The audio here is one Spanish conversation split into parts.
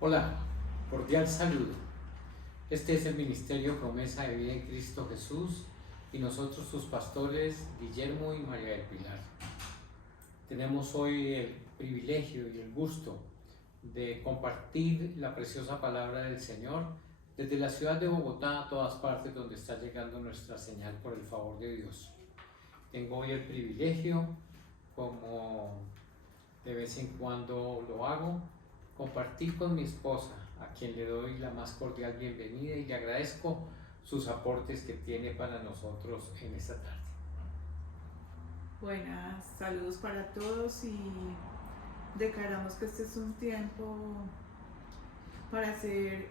Hola, cordial saludo. Este es el Ministerio Promesa de Vida en Cristo Jesús y nosotros sus pastores Guillermo y María del Pilar. Tenemos hoy el privilegio y el gusto de compartir la preciosa palabra del Señor desde la ciudad de Bogotá a todas partes donde está llegando nuestra señal por el favor de Dios. Tengo hoy el privilegio, como de vez en cuando lo hago, compartir con mi esposa, a quien le doy la más cordial bienvenida y le agradezco sus aportes que tiene para nosotros en esta tarde. Buenas, saludos para todos y declaramos que este es un tiempo para ser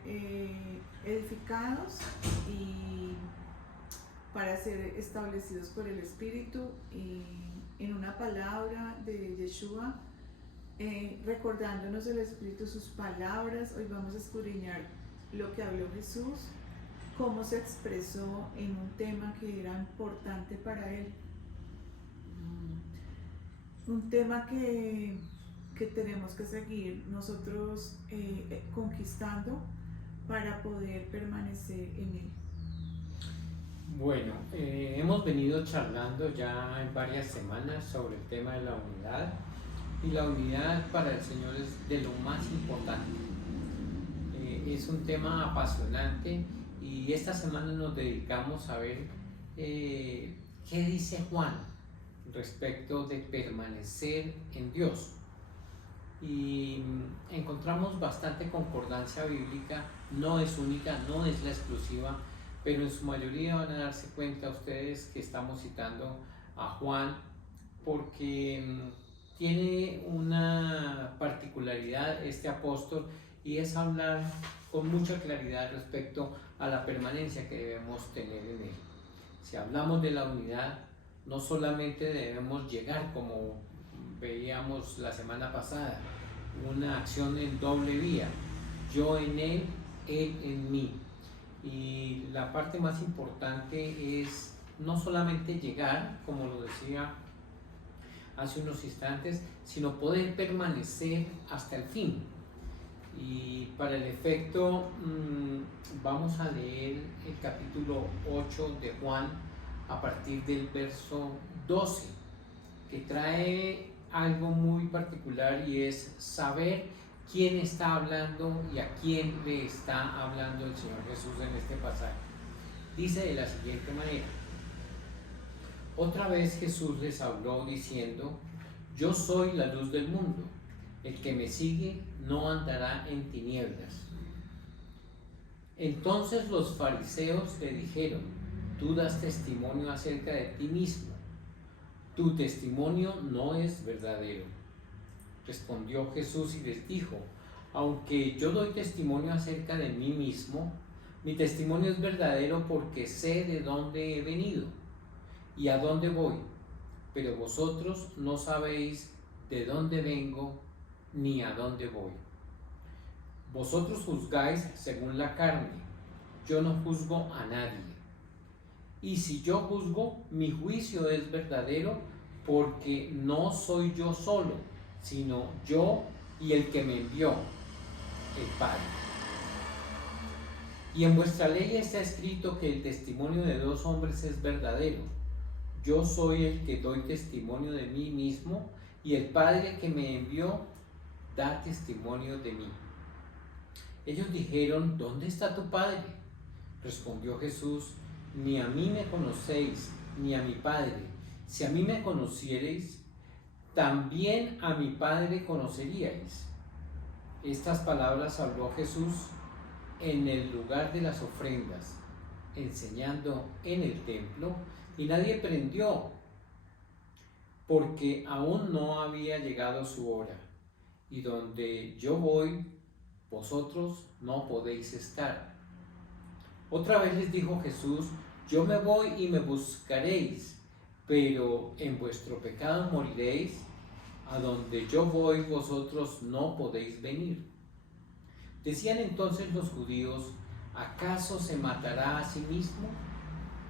edificados y para ser establecidos por el Espíritu y en una palabra de Yeshua, recordándonos el Espíritu, sus palabras. Hoy vamos a escudriñar lo que habló Jesús, cómo se expresó en un tema que era importante para él. Un tema que tenemos que seguir nosotros conquistando para poder permanecer en él. Bueno, hemos venido charlando ya en varias semanas sobre el tema de la unidad, y la unidad para el Señor es de lo más importante. Es un tema apasionante y esta semana nos dedicamos a ver qué dice Juan respecto de permanecer en Dios. Y encontramos bastante concordancia bíblica, no es única, no es la exclusiva, pero en su mayoría van a darse cuenta ustedes que estamos citando a Juan porque tiene una particularidad este apóstol, y es hablar con mucha claridad respecto a la permanencia que debemos tener en él. Si hablamos de la unidad, no solamente debemos llegar, como veíamos la semana pasada, una acción en doble vía, yo en él en mí. Y la parte más importante es no solamente llegar, como lo decía hace unos instantes, sino poder permanecer hasta el fin. Y para el efecto vamos a leer el capítulo 8 de Juan a partir del verso 12, que trae algo muy particular, y es saber quién está hablando y a quién le está hablando el Señor Jesús en este pasaje. Dice de la siguiente manera: otra vez Jesús les habló diciendo: yo soy la luz del mundo, el que me sigue no andará en tinieblas. Entonces los fariseos le dijeron: tú das testimonio acerca de ti mismo, tu testimonio no es verdadero. Respondió Jesús y les dijo: aunque yo doy testimonio acerca de mí mismo, mi testimonio es verdadero porque sé de dónde he venido y a dónde voy, pero vosotros no sabéis de dónde vengo ni a dónde voy. Vosotros juzgáis según la carne, yo no juzgo a nadie. Y si yo juzgo, mi juicio es verdadero, porque no soy yo solo, sino yo y el que me envió, el Padre. Y en vuestra ley está escrito que el testimonio de dos hombres es verdadero. Yo soy el que doy testimonio de mí mismo, y el Padre que me envió da testimonio de mí. Ellos dijeron: ¿dónde está tu Padre? Respondió Jesús: ni a mí me conocéis, ni a mi Padre. Si a mí me conocierais, también a mi Padre conoceríais. Estas palabras habló Jesús en el lugar de las ofrendas, enseñando en el templo, y nadie prendió, porque aún no había llegado su hora. Y donde yo voy, vosotros no podéis estar. Otra vez les dijo Jesús: yo me voy y me buscaréis, pero en vuestro pecado moriréis. A donde yo voy, vosotros no podéis venir. Decían entonces los judíos: ¿acaso se matará a sí mismo?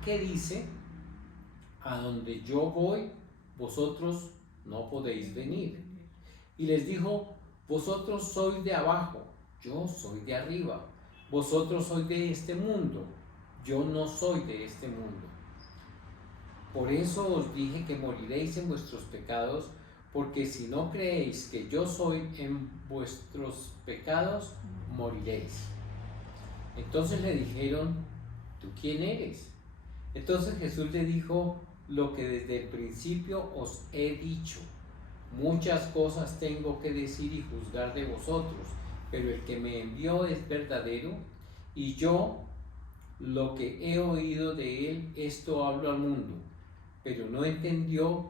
¿Qué dice? A donde yo voy, vosotros no podéis venir. Y les dijo: vosotros sois de abajo, yo soy de arriba, vosotros sois de este mundo, yo no soy de este mundo. Por eso os dije que moriréis en vuestros pecados, porque si no creéis que yo soy en vuestros pecados, moriréis. Entonces le dijeron, ¿tú quién eres? Entonces Jesús le dijo lo que desde el principio os he dicho. Muchas cosas tengo que decir y juzgar de vosotros, pero el que me envió es verdadero, y yo lo que he oído de él, esto hablo al mundo. Pero no entendieron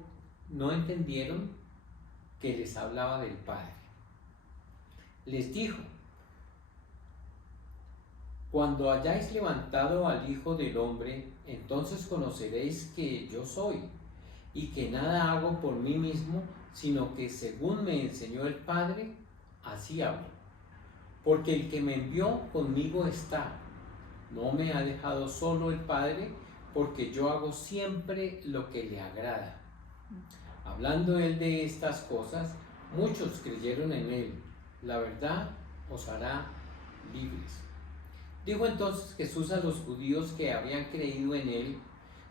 que les hablaba del Padre. Les dijo, cuando hayáis levantado al Hijo del Hombre, entonces conoceréis que yo soy, y que nada hago por mí mismo, sino que según me enseñó el Padre, así hablo. Porque el que me envió conmigo está, no me ha dejado solo el Padre, porque yo hago siempre lo que le agrada. Hablando él de estas cosas, muchos creyeron en él. La verdad os hará libres. Dijo entonces Jesús a los judíos que habían creído en él,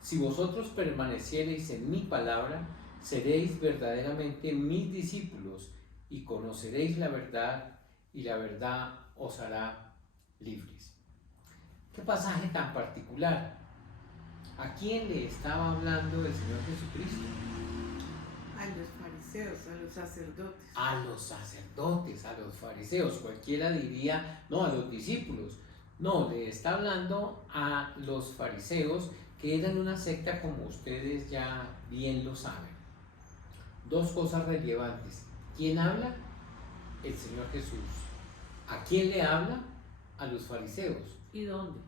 si vosotros permaneciereis en mi palabra, seréis verdaderamente mis discípulos y conoceréis la verdad, y la verdad os hará libres. ¿Qué pasaje tan particular? ¿A quién le estaba hablando el Señor Jesucristo? A los fariseos, a los sacerdotes. A los sacerdotes, a los fariseos. Cualquiera diría, no, a los discípulos. No, le está hablando a los fariseos, que eran una secta como ustedes ya bien lo saben. Dos cosas relevantes. ¿Quién habla? El Señor Jesús. ¿A quién le habla? A los fariseos. ¿Y dónde?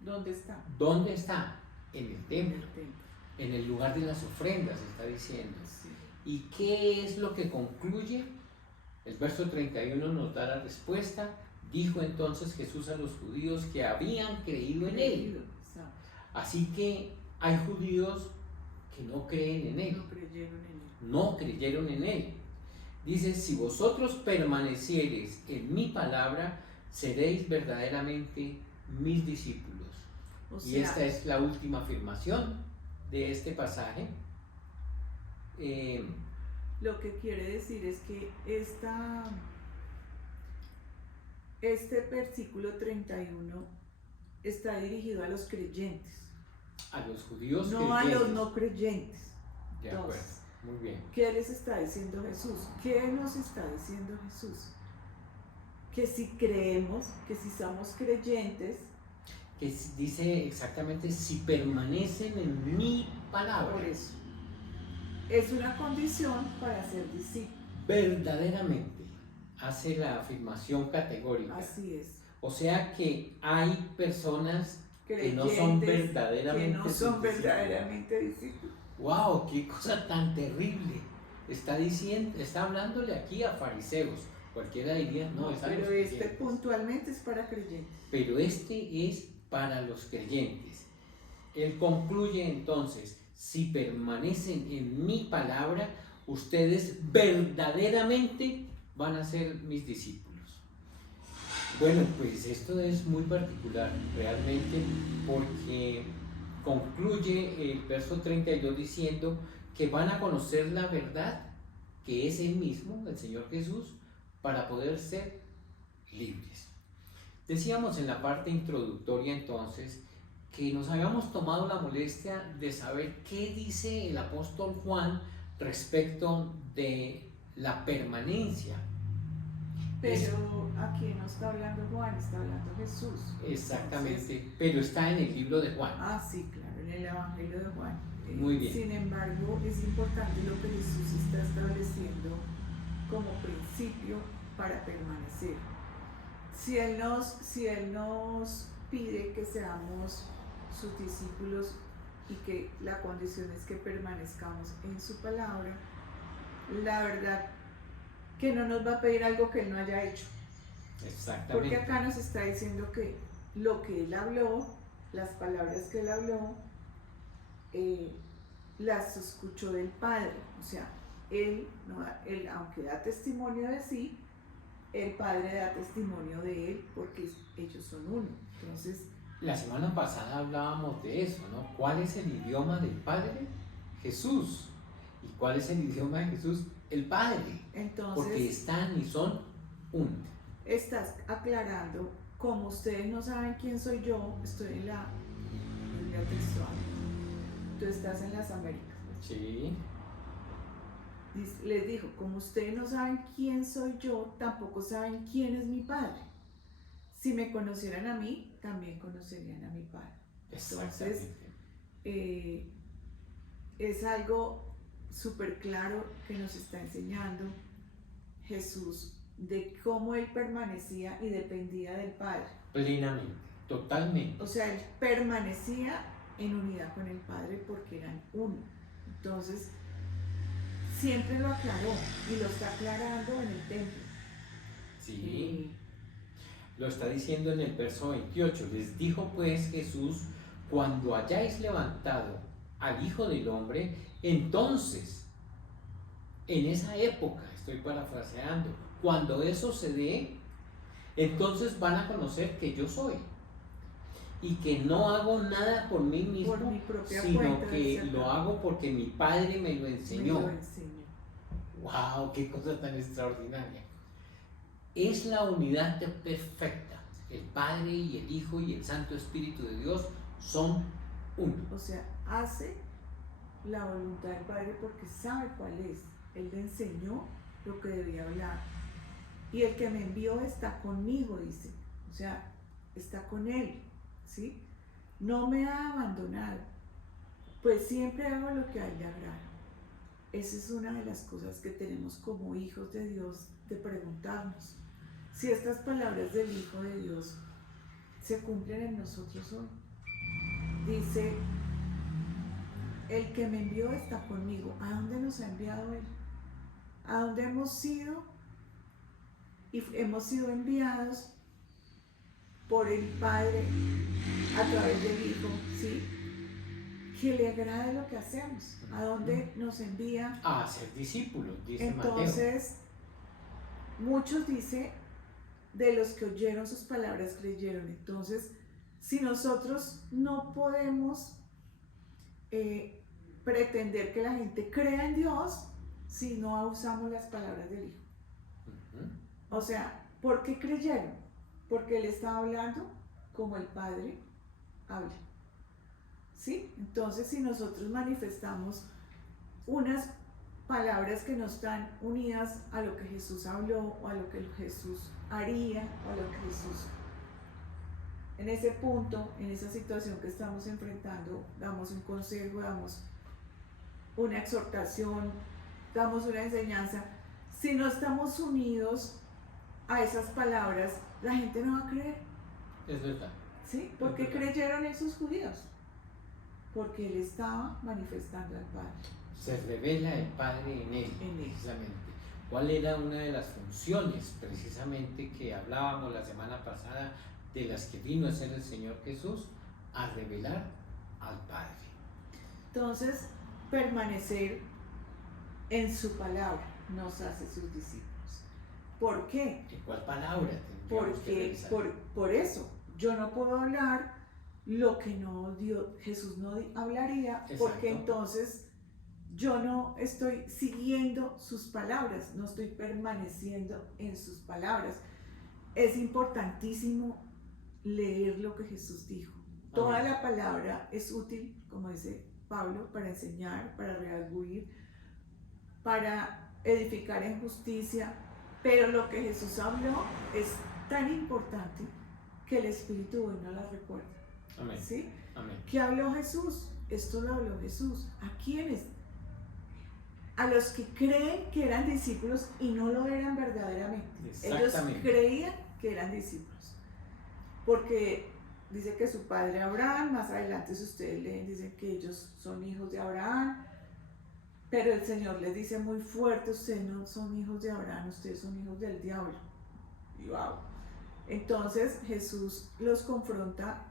¿Dónde está? ¿Dónde está? En el En templo, el templo. en el lugar de las ofrendas, está diciendo. Sí. ¿Y qué es lo que concluye? El verso 31 nos da la respuesta. Dijo entonces Jesús a los judíos que habían creído en él. Exacto. Así que hay judíos que no creen en él. No creyeron en él. No creyeron en él. Dice, si vosotros permaneciereis en mi palabra, seréis verdaderamente mis discípulos. O Y sea, esta es la última afirmación de este pasaje. lo que quiere decir es que este versículo 31 está dirigido a los creyentes, A los judíos no a creyentes. los no creyentes. De Entonces, acuerdo, muy bien. ¿qué les está diciendo Jesús? ¿Qué nos está diciendo Jesús? Que si creemos, que si somos creyentes, Que dice exactamente, si permanecen en mi palabra. por eso, es una condición para ser discípulo. Verdaderamente, hace la afirmación categórica. Así es. O sea que hay personas que no Creyentes son verdaderamente que no sus son discípulos. verdaderamente discípulos. ¡Wow! ¡Qué cosa tan terrible! Está diciendo, está hablándole aquí a fariseos. Cualquiera diría, no, es a los Pero creyentes. puntualmente es para creyentes. Pero este es para los creyentes. Él concluye entonces, si permanecen en mi palabra, ustedes verdaderamente van a ser mis discípulos. Bueno, pues esto es muy particular realmente, porque concluye el verso 32 diciendo que van a conocer la verdad, que es Él mismo, el Señor Jesús, para poder ser libres. Decíamos en la parte introductoria entonces que nos habíamos tomado la molestia de saber qué dice el apóstol Juan respecto de la permanencia. Pero aquí no está hablando Juan, está hablando Jesús. Exactamente, Entonces, pero está en el libro de Juan. sí, claro, en el Evangelio de Juan. Muy bien. Sin embargo, es importante lo que Jesús está estableciendo como principio para permanecer. Si Él nos pide que seamos sus discípulos y que la condición es que permanezcamos en su palabra, la verdad que no nos va a pedir algo que Él no haya hecho. Exactamente. Porque acá nos está diciendo que lo que Él habló, las palabras que Él habló, las escuchó del Padre. O sea, él, aunque da testimonio de sí, el Padre da testimonio de Él porque ellos son uno. Entonces, la semana pasada hablábamos de eso, ¿no? ¿Cuál es el idioma del Padre? Jesús. ¿Y cuál es el idioma de Jesús? El Padre. Porque entonces están y son uno. estás aclarando, como ustedes no saben quién soy yo, estoy en la Biblia textual. Tú estás en las Américas. Sí. Les dijo, como ustedes no saben quién soy yo, tampoco saben quién es mi Padre. Si me conocieran a mí, también conocerían a mi Padre. Entonces, es algo súper claro que nos está enseñando Jesús de cómo Él permanecía y dependía del Padre. Plenamente, totalmente. O sea, Él permanecía en unidad con el Padre porque eran uno. Entonces, siempre lo aclaró y lo está aclarando en el templo. Sí. Lo está diciendo en el verso 28. Les dijo pues Jesús: cuando hayáis levantado al Hijo del Hombre, entonces, en esa época, estoy parafraseando, cuando eso se dé, entonces van a conocer que yo soy y que no hago nada por mí mismo, por mi propia sino cuenta, que lo hago porque mi Padre me lo enseñó. Me lo enseñó. ¡Wow! ¡Qué cosa tan extraordinaria! Es la unidad perfecta. El Padre y el Hijo y el Santo Espíritu de Dios son uno. O sea, hace la voluntad del Padre porque sabe cuál es. Él le enseñó lo que debía hablar. Y el que me envió está conmigo, dice. O sea, está con Él, ¿sí? No me ha abandonado, pues siempre hago lo que a Él le agrada. Esa es una de las cosas que tenemos como hijos de Dios, de preguntarnos si estas palabras del Hijo de Dios se cumplen en nosotros hoy. Dice, el que me envió está conmigo. ¿A dónde nos ha enviado Él? ¿A dónde hemos sido? Y hemos sido enviados por el Padre a través del Hijo, ¿sí? Que le agrade lo que hacemos. ¿A dónde nos envía? A ser discípulos, dice Entonces, Mateo. Muchos dice, de los que oyeron sus palabras creyeron. Entonces, si nosotros no podemos pretender que la gente crea en Dios si no usamos las palabras del Hijo. O sea, ¿por qué creyeron? Porque Él estaba hablando como el Padre habla. ¿Sí? Entonces, si nosotros manifestamos unas palabras que no están unidas a lo que Jesús habló o a lo que Jesús haría o a lo que Jesús, en ese punto, en esa situación que estamos enfrentando, damos un consejo, damos una exhortación, damos una enseñanza. Si no estamos unidos a esas palabras, la gente no va a creer. Es verdad. ¿Sí? ¿Por qué creyeron esos judíos? Porque Él estaba manifestando al Padre. Se revela el Padre en él, precisamente. ¿Cuál era una de las funciones, precisamente, que hablábamos la semana pasada, de las que vino a ser el Señor Jesús? A revelar al Padre. Entonces, permanecer en su palabra nos hace sus discípulos. ¿Por qué? ¿En cuál palabra? Porque por eso yo no puedo hablar lo que no Jesús no hablaría. Exacto. Porque entonces yo no estoy siguiendo sus palabras, no estoy permaneciendo en sus palabras. Es importantísimo leer lo que Jesús dijo. Amén. Toda la palabra es útil, como dice Pablo, para enseñar, para redarguir, para edificar en justicia, pero lo que Jesús habló es tan importante que el Espíritu hoy no la recuerda. Amén. ¿Sí? Amén. ¿Qué habló Jesús? Esto lo habló Jesús. ¿A quiénes? A los que creen que eran discípulos y no lo eran verdaderamente. Ellos creían que eran discípulos. Porque dice que su padre Abraham, más adelante si ustedes leen, dicen que ellos son hijos de Abraham, pero el Señor les dice muy fuerte, ustedes no son hijos de Abraham, ustedes son hijos del diablo. Y wow. Entonces Jesús los confronta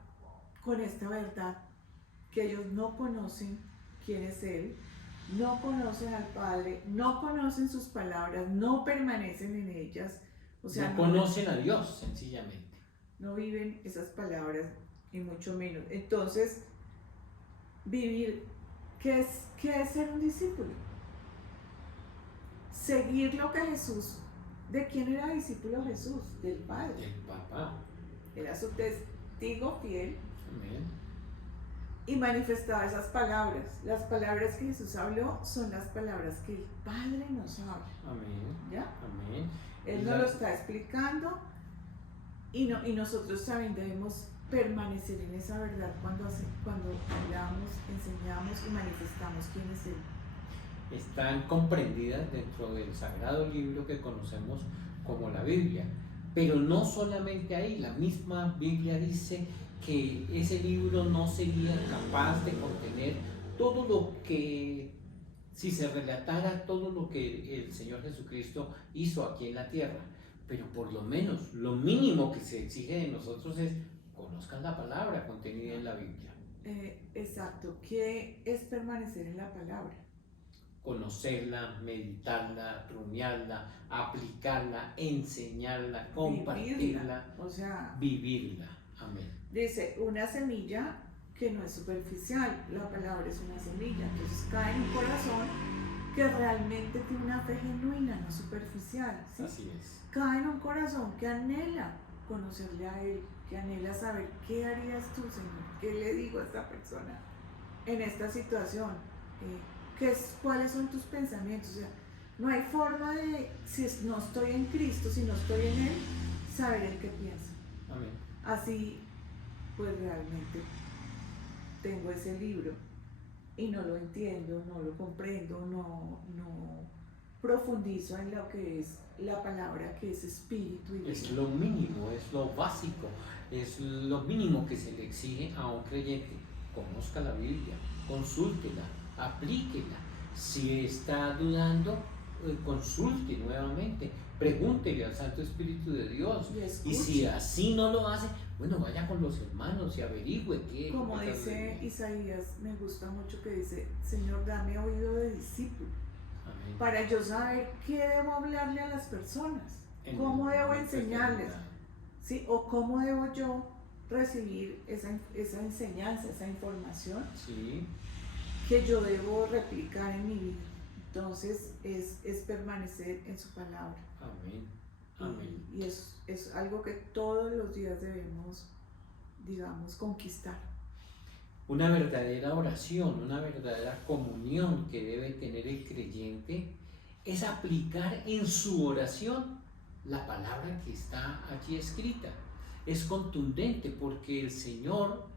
con esta verdad, que ellos no conocen quién es Él, no conocen al Padre, no conocen sus palabras, no permanecen en ellas, O sea, no conocen a Dios, sencillamente. No viven esas palabras, y mucho menos. Entonces, vivir, ¿qué es ser un discípulo? Seguir lo que Jesús, ¿de quién era discípulo Jesús? Del Padre. Del Papá. Era su testigo fiel. Amén. Y manifestaba esas palabras. Las palabras que Jesús habló son las palabras que el Padre nos habla. Amén. ¿Ya? Amén. Él nos lo está explicando y nosotros también debemos permanecer en esa verdad cuando hablamos, enseñamos y manifestamos quién es Él. Están comprendidas dentro del sagrado libro que conocemos como la Biblia. Pero no solamente ahí, la misma Biblia dice que ese libro no sería capaz de contener todo lo que, si se relatara todo lo que el Señor Jesucristo hizo aquí en la tierra. Pero por lo menos, lo mínimo que se exige de nosotros es conozcan la palabra contenida en la Biblia. Exacto. ¿Qué es permanecer en la palabra? Conocerla, meditarla, rumiarla, aplicarla, enseñarla, compartirla, o sea, vivirla. Amén. Dice, una semilla que no es superficial, la palabra es una semilla, entonces cae en un corazón que realmente tiene una fe genuina, no superficial, ¿sí? Así es. Cae en un corazón que anhela conocerle a Él, que anhela saber qué harías tú, Señor, qué le digo a esta persona en esta situación, cuáles son tus pensamientos. O sea, no hay forma de, si no estoy en Cristo, si no estoy en Él, saber el que piensa. Amén. Así, pues realmente tengo ese libro y no lo entiendo, no lo comprendo, no profundizo en lo que es la palabra, que es espíritu y vida. Es lo mínimo, es lo básico, es lo mínimo que se le exige a un creyente. Conozca la Biblia, consúltela, aplíquela. Si está dudando, consulte nuevamente, pregúntele al Santo Espíritu de Dios. Y si así no lo hace, bueno, vaya con los hermanos y averigüe qué. Como dice Isaías, me gusta mucho que dice, Señor, dame oído de discípulo. Amén. Para yo saber qué debo hablarle a las personas, cómo debo enseñarles, ¿sí? O cómo debo yo recibir esa enseñanza, esa información, sí, que yo debo replicar en mi vida. Entonces es permanecer en su palabra. Amén. Amén. Y es algo que todos los días debemos, digamos, conquistar. Una verdadera oración, una verdadera comunión que debe tener el creyente es aplicar en su oración la palabra que está allí escrita. Es contundente porque el Señor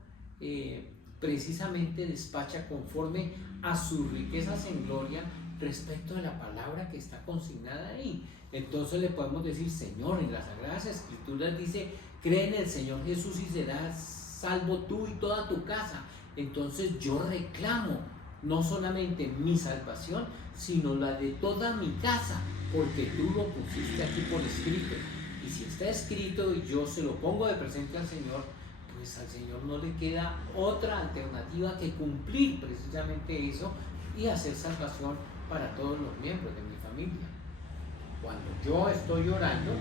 precisamente despacha conforme a sus riquezas en gloria respecto de la palabra que está consignada ahí. Entonces le podemos decir, Señor, en las Sagradas Escrituras dice, cree en el Señor Jesús y serás salvo tú y toda tu casa. Entonces yo reclamo no solamente mi salvación, sino la de toda mi casa, porque tú lo pusiste aquí por escrito. Y si está escrito y yo se lo pongo de presente al Señor, pues al Señor no le queda otra alternativa que cumplir precisamente eso y hacer salvación para todos los miembros de mi familia. Cuando yo estoy orando,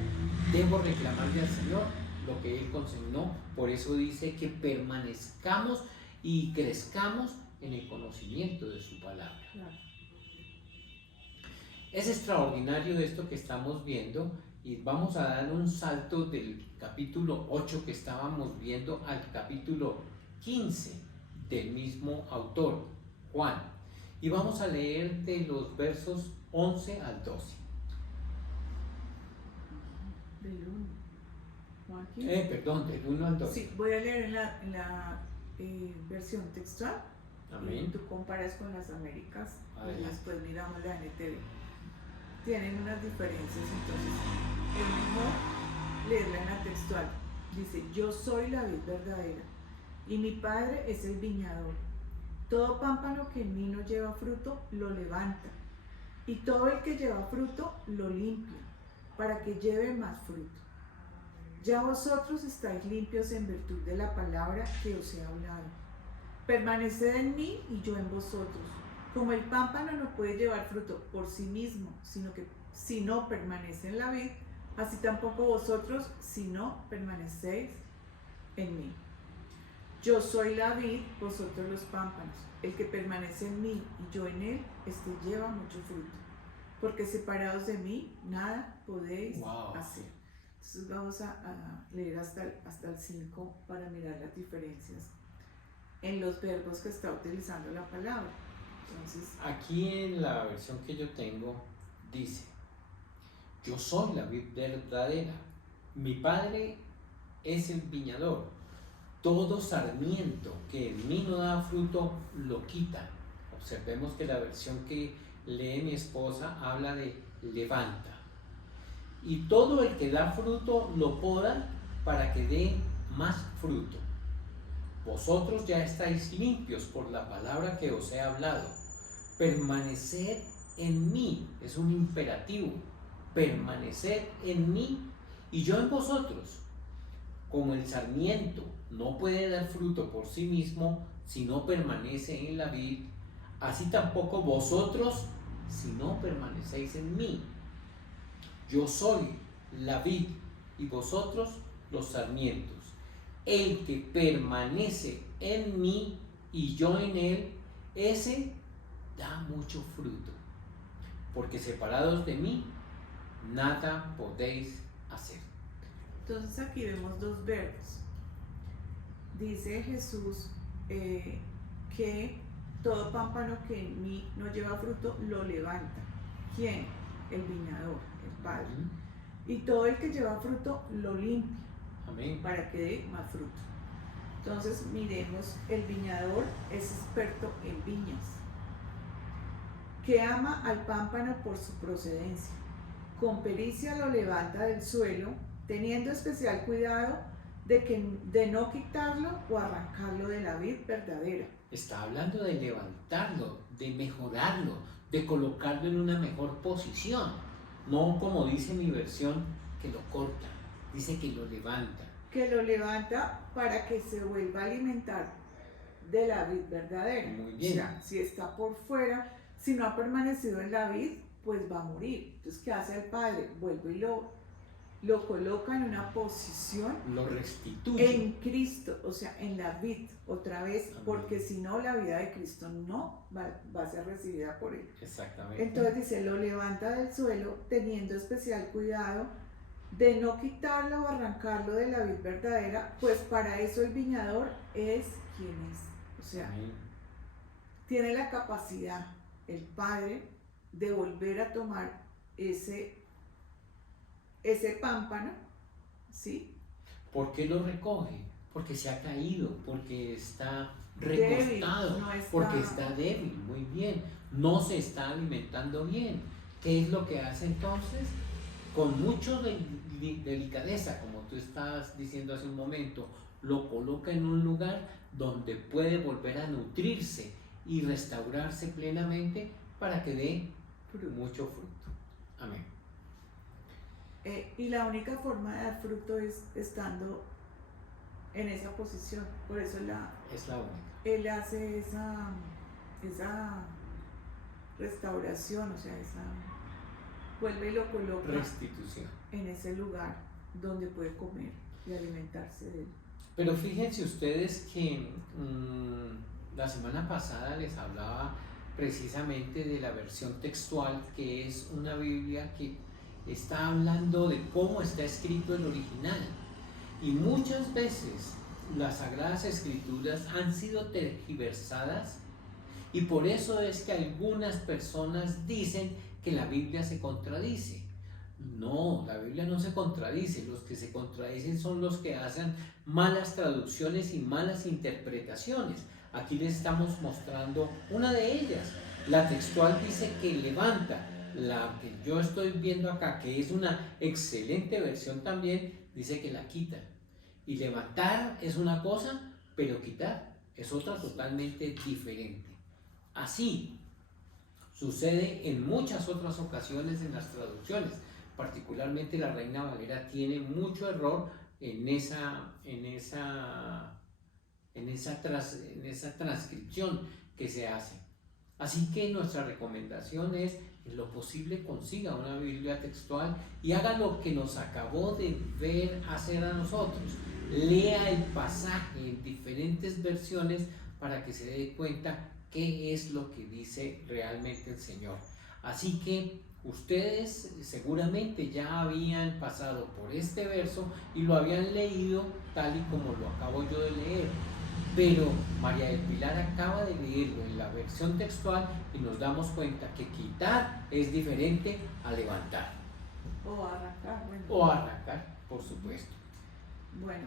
debo reclamarle al Señor lo que Él consignó. Por eso dice que permanezcamos y crezcamos en el conocimiento de su palabra. Claro. Es extraordinario esto que estamos viendo y vamos a dar un salto del capítulo 8 que estábamos viendo al capítulo 15 del mismo autor, Juan. Y vamos a leer de los versos 11 al 12. Del 1. Juan 15. Perdón, del 1 al 12. Sí, voy a leer en la versión textual. Amén. Y tú comparas con las Américas y después miramos la NTV. Tienen unas diferencias, entonces es mejor leerla en la textual. Dice, yo soy la vid verdadera y mi Padre es el viñador. Todo pámpano que en mí no lleva fruto, lo levanta, y todo el que lleva fruto, lo limpia, para que lleve más fruto. Ya vosotros estáis limpios en virtud de la palabra que os he hablado. Permaneced en mí y yo en vosotros. Como el pámpano no puede llevar fruto por sí mismo, sino que si no permanece en la vid, así tampoco vosotros, si no permanecéis en mí. Yo soy la vid, vosotros los pámpanos. El que permanece en mí y yo en él, este lleva mucho fruto. Porque separados de mí, nada podéis hacer. Entonces vamos a leer hasta el 5 para mirar las diferencias en los verbos que está utilizando la palabra. Entonces, aquí en la versión que yo tengo dice: yo soy la vid verdadera, mi padre es el viñador, todo sarmiento que en mí no da fruto lo quita. Observemos que la versión que lee mi esposa habla de levanta, y todo el que da fruto lo poda para que dé más fruto. Vosotros ya estáis limpios por la palabra que os he hablado. Permaneced en mí, es un imperativo. Permaneced en mí y yo en vosotros. Como el sarmiento no puede dar fruto por sí mismo si no permanece en la vid, así tampoco vosotros si no permanecéis en mí. Yo soy la vid y vosotros los sarmientos. El que permanece en mí y yo en él, ese da mucho fruto, porque separados de mí, nada podéis hacer. Entonces aquí vemos dos verbos. Dice Jesús que todo pámpano que en mí no lleva fruto lo levanta. ¿Quién? El viñador, el Padre. Y todo el que lleva fruto lo limpia. Amén. Para que dé más fruto. Entonces miremos, el viñador es experto en viñas, que ama al pámpano por su procedencia. Con pericia lo levanta del suelo, teniendo especial cuidado de no quitarlo o arrancarlo de la vid verdadera. Está hablando de levantarlo, de mejorarlo, de colocarlo en una mejor posición. No como dice mi versión, que lo corta, dice que lo levanta. Que lo levanta para que se vuelva a alimentar de la vid verdadera. Muy bien. O sea, si está por fuera, si no ha permanecido en la vid, pues va a morir. Entonces, ¿qué hace el Padre? Vuelve y lo coloca en una posición. Lo restituye. En Cristo, o sea, en la vid, otra vez. Amén. Porque si no, la vida de Cristo no va a ser recibida por él. Exactamente. Entonces dice, lo levanta del suelo, teniendo especial cuidado de no quitarlo o arrancarlo de la vid verdadera, pues para eso el viñador es quien es. O sea, amén, tiene la capacidad, el Padre, de volver a tomar ese pámpano, ¿sí? ¿Por qué lo recoge? Porque se ha caído, porque está recostado, débil, porque está débil, muy bien, no se está alimentando bien. ¿Qué es lo que hace entonces? Con mucho delicadeza, como tú estabas diciendo hace un momento, lo coloca en un lugar donde puede volver a nutrirse y restaurarse plenamente para que dé mucho fruto. Amén. Y la única forma de dar fruto es estando en esa posición, por eso es la única. Él hace esa restauración, o sea, vuelve y lo coloca, restitución, en ese lugar donde puede comer y alimentarse de él. Pero fíjense ustedes que la semana pasada les hablaba precisamente de la versión textual, que es una Biblia que está hablando de cómo está escrito el original. Y muchas veces las Sagradas Escrituras han sido tergiversadas, y por eso es que algunas personas dicen que la Biblia se contradice. No, la Biblia no se contradice. Los que se contradicen son los que hacen malas traducciones y malas interpretaciones. Aquí les estamos mostrando una de ellas. La textual dice que levanta. La que yo estoy viendo acá, que es una excelente versión también, dice que la quita. Y levantar es una cosa, pero quitar es otra totalmente diferente. Así sucede en muchas otras ocasiones en las traducciones. Particularmente la Reina Valera tiene mucho error en esa transcripción que se hace. Así que nuestra recomendación es en lo posible consiga una Biblia textual y haga lo que nos acabó de ver hacer a nosotros. Lea el pasaje en diferentes versiones para que se dé cuenta qué es lo que dice realmente el Señor. Así que ustedes seguramente ya habían pasado por este verso y lo habían leído tal y como lo acabo yo de leer. Pero María del Pilar acaba de leerlo en la versión textual y nos damos cuenta que quitar es diferente a levantar. O arrancar, bueno. O arrancar, por supuesto. Bueno,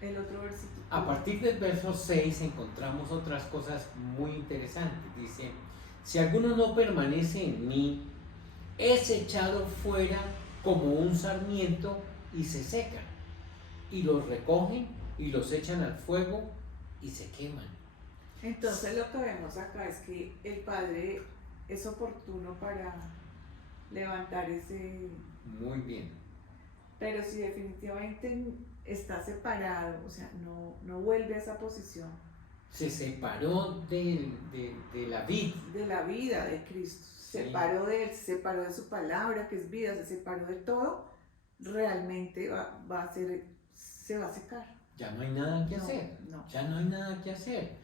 el otro versículo. A partir del verso 6 encontramos otras cosas muy interesantes. Dice, si alguno no permanece en mí, es echado fuera como un sarmiento y se seca. Y los recogen y los echan al fuego y se queman. Entonces lo que vemos acá es que el Padre es oportuno para levantar ese... Muy bien. Pero si definitivamente está separado, o sea, no vuelve a esa posición. Se separó de la vid. De la vida de Cristo. Se separó de él, se separó de su palabra, que es vida, se separó de todo, realmente se va a secar. Ya no hay nada que hacer. No. Ya no hay nada que hacer.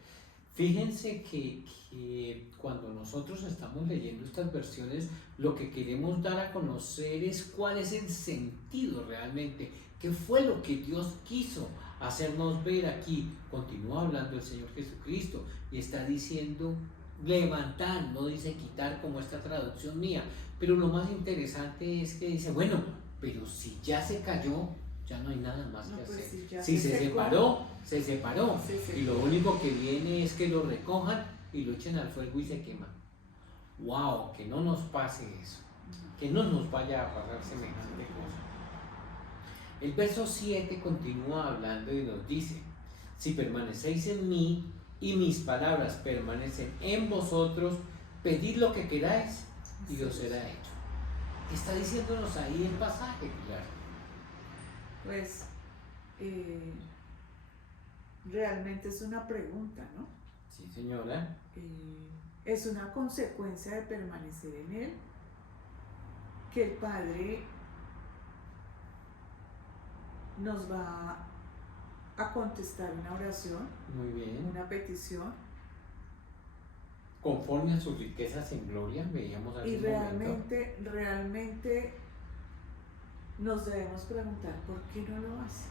Fíjense que cuando nosotros estamos leyendo estas versiones, lo que queremos dar a conocer es cuál es el sentido realmente, qué fue lo que Dios quiso hacernos ver aquí. Continúa hablando el Señor Jesucristo y está diciendo levantar, no dice quitar como esta traducción mía, pero lo más interesante es que dice, bueno, pero si ya se cayó, ya no hay nada más que hacer. Si se separó, se separó. Y lo único que viene es que lo recojan y lo echen al fuego y se quema. ¡Wow! Que no nos pase eso. Que no nos vaya a pasar semejante cosa. El verso 7 continúa hablando y nos dice, si permanecéis en mí y mis palabras permanecen en vosotros, pedid lo que queráis y os será hecho. ¿Qué está diciéndonos ahí el pasaje, Pilar? Pues realmente es una pregunta, ¿no? Sí, señora. Es una consecuencia de permanecer en Él, que el Padre nos va a contestar una oración, muy bien, una petición, conforme a sus riquezas en gloria, veíamos hace y un realmente nos debemos preguntar por qué no lo hace,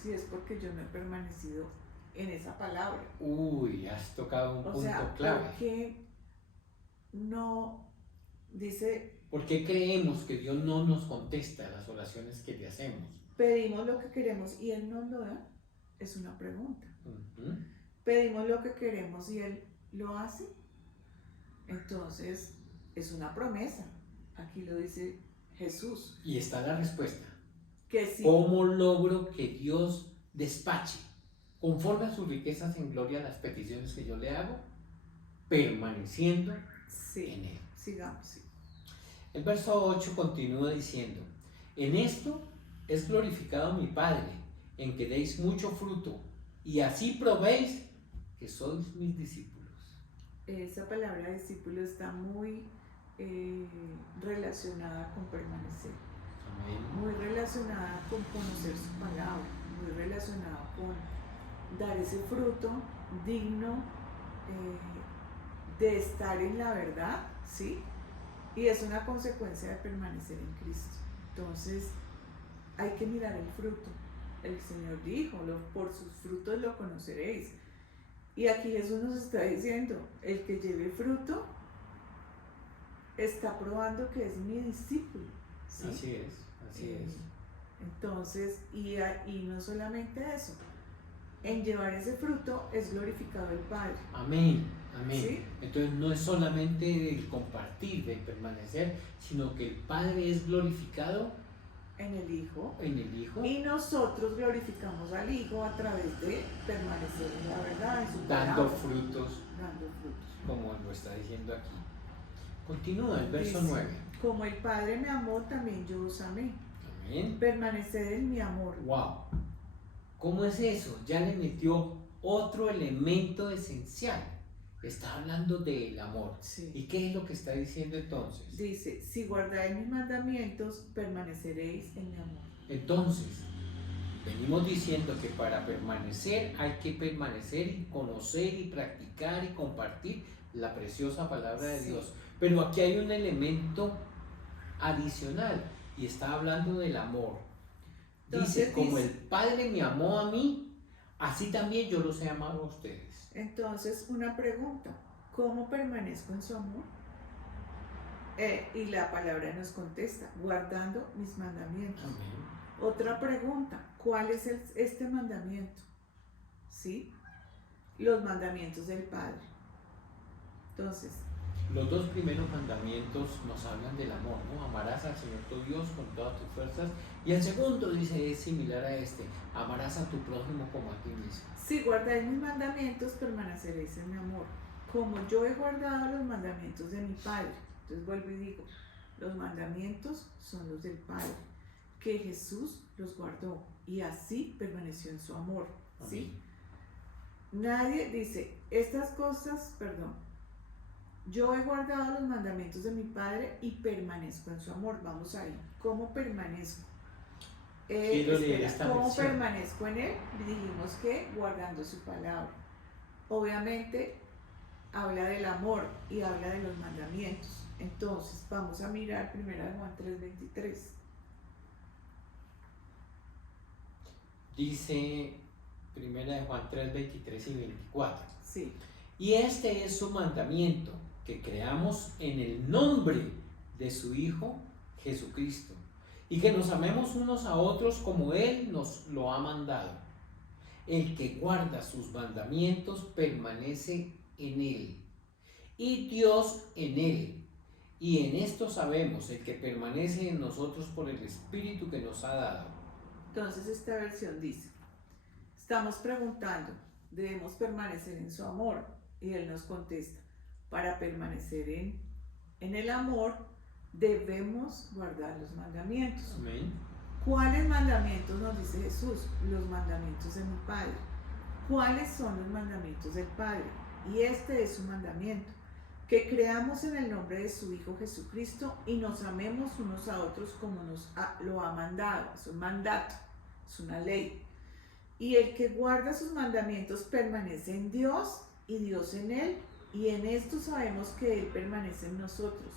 si es porque yo no he permanecido en esa palabra. Uy, has tocado un punto clave. ¿Por qué no dice? ¿Por qué creemos que Dios no nos contesta las oraciones que le hacemos? Pedimos lo que queremos y Él nos lo da, es una pregunta. Pedimos lo que queremos y Él lo hace, entonces es una promesa. Aquí lo dice Jesús. Y está la respuesta. Que sí. ¿Cómo logro que Dios despache conforme a sus riquezas en gloria las peticiones que yo le hago? Permaneciendo en Él. Sigamos, sí. El verso 8 continúa diciendo, en esto es glorificado mi Padre, en que deis mucho fruto, y así probéis que sois mis discípulos. Esa palabra discípulo está muy relacionada con permanecer. Amén. Muy relacionada con conocer su palabra, muy relacionada con dar ese fruto digno de estar en la verdad, ¿sí? Y es una consecuencia de permanecer en Cristo. Entonces, hay que mirar el fruto. El Señor dijo, por sus frutos lo conoceréis. Y aquí Jesús nos está diciendo, el que lleve fruto está probando que es mi discípulo, ¿sí? Así es. Entonces, y no solamente eso, en llevar ese fruto es glorificado el Padre. Amén. ¿Sí? Entonces no es solamente el compartir, de permanecer, sino que el Padre es glorificado en el Hijo. Y nosotros glorificamos al Hijo a través de permanecer en la verdad, en su palabra. Dando frutos. Como lo está diciendo aquí. Continúa el verso 9. Como el Padre me amó, también yo os amé. Amén. Permanecer en mi amor. Wow. ¿Cómo es eso? Ya le metió otro elemento esencial. Está hablando del amor. Sí. ¿Y qué es lo que está diciendo entonces? Dice, si guardáis mis mandamientos, permaneceréis en mi amor. Entonces, venimos diciendo que para permanecer hay que permanecer y conocer y practicar y compartir la preciosa palabra de Sí. Dios. Pero aquí hay un elemento adicional y está hablando del amor. Entonces, Dice, como el Padre me amó a mí, así también yo los he amado a ustedes. Entonces, una pregunta, ¿cómo permanezco en su amor? Y la palabra nos contesta, guardando mis mandamientos. Amén. Otra pregunta, ¿cuál es este mandamiento? ¿Sí? Los mandamientos del Padre. Entonces, Los dos primeros mandamientos nos hablan del amor, ¿no? Amarás al Señor tu Dios con todas tus fuerzas. Y el segundo dice, es similar a este, amarás a tu prójimo como a ti mismo. si guardáis mis mandamientos, permaneceréis en mi amor. Como yo he guardado los mandamientos de mi Padre. Entonces vuelvo y digo, los mandamientos son los del Padre, que Jesús los guardó y así permaneció en su amor. ¿Sí? Nadie dice, estas cosas, yo he guardado los mandamientos de mi Padre y permanezco en su amor. Vamos ahí. ¿Cómo permanezco? ¿Cómo permanezco en Él? Dijimos que guardando su palabra. Obviamente habla del amor y habla de los mandamientos. Entonces vamos a mirar 1 Juan 3:23. Dice 1 Juan 3, 23 y 24. Sí. Y este es su mandamiento, que creamos en el nombre de su Hijo Jesucristo, y que nos amemos unos a otros como Él nos lo ha mandado. El que guarda sus mandamientos permanece en Él, y Dios en Él. Y en esto sabemos el que permanece en nosotros por el Espíritu que nos ha dado. Entonces esta versión dice, estamos preguntando, ¿debemos permanecer en su amor? Y Él nos contesta, para permanecer en el amor debemos guardar los mandamientos. Amén. ¿Cuáles mandamientos nos dice Jesús? Los mandamientos de mi Padre. ¿Cuáles son los mandamientos del Padre? Y este es su mandamiento, que creamos en el nombre de su Hijo Jesucristo y nos amemos unos a otros como lo ha mandado. Es un mandato, es una ley. Y el que guarda sus mandamientos permanece en Dios y Dios en él, y en esto sabemos que Él permanece en nosotros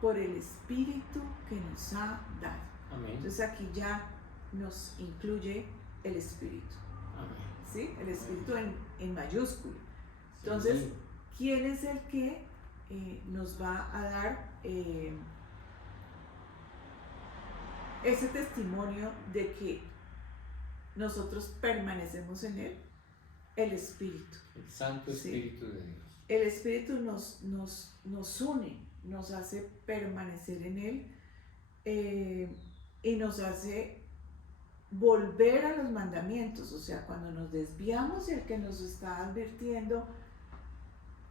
por el Espíritu que nos ha dado. Amén. Entonces aquí ya nos incluye el Espíritu. Amén. ¿Sí? El Espíritu en mayúscula. Entonces, Sí. ¿quién es el que nos va a dar ese testimonio de que nosotros permanecemos en Él? El Espíritu. El Santo Espíritu de Dios. El Espíritu nos une, nos hace permanecer en Él y nos hace volver a los mandamientos. O sea, cuando nos desviamos y el que nos está advirtiendo,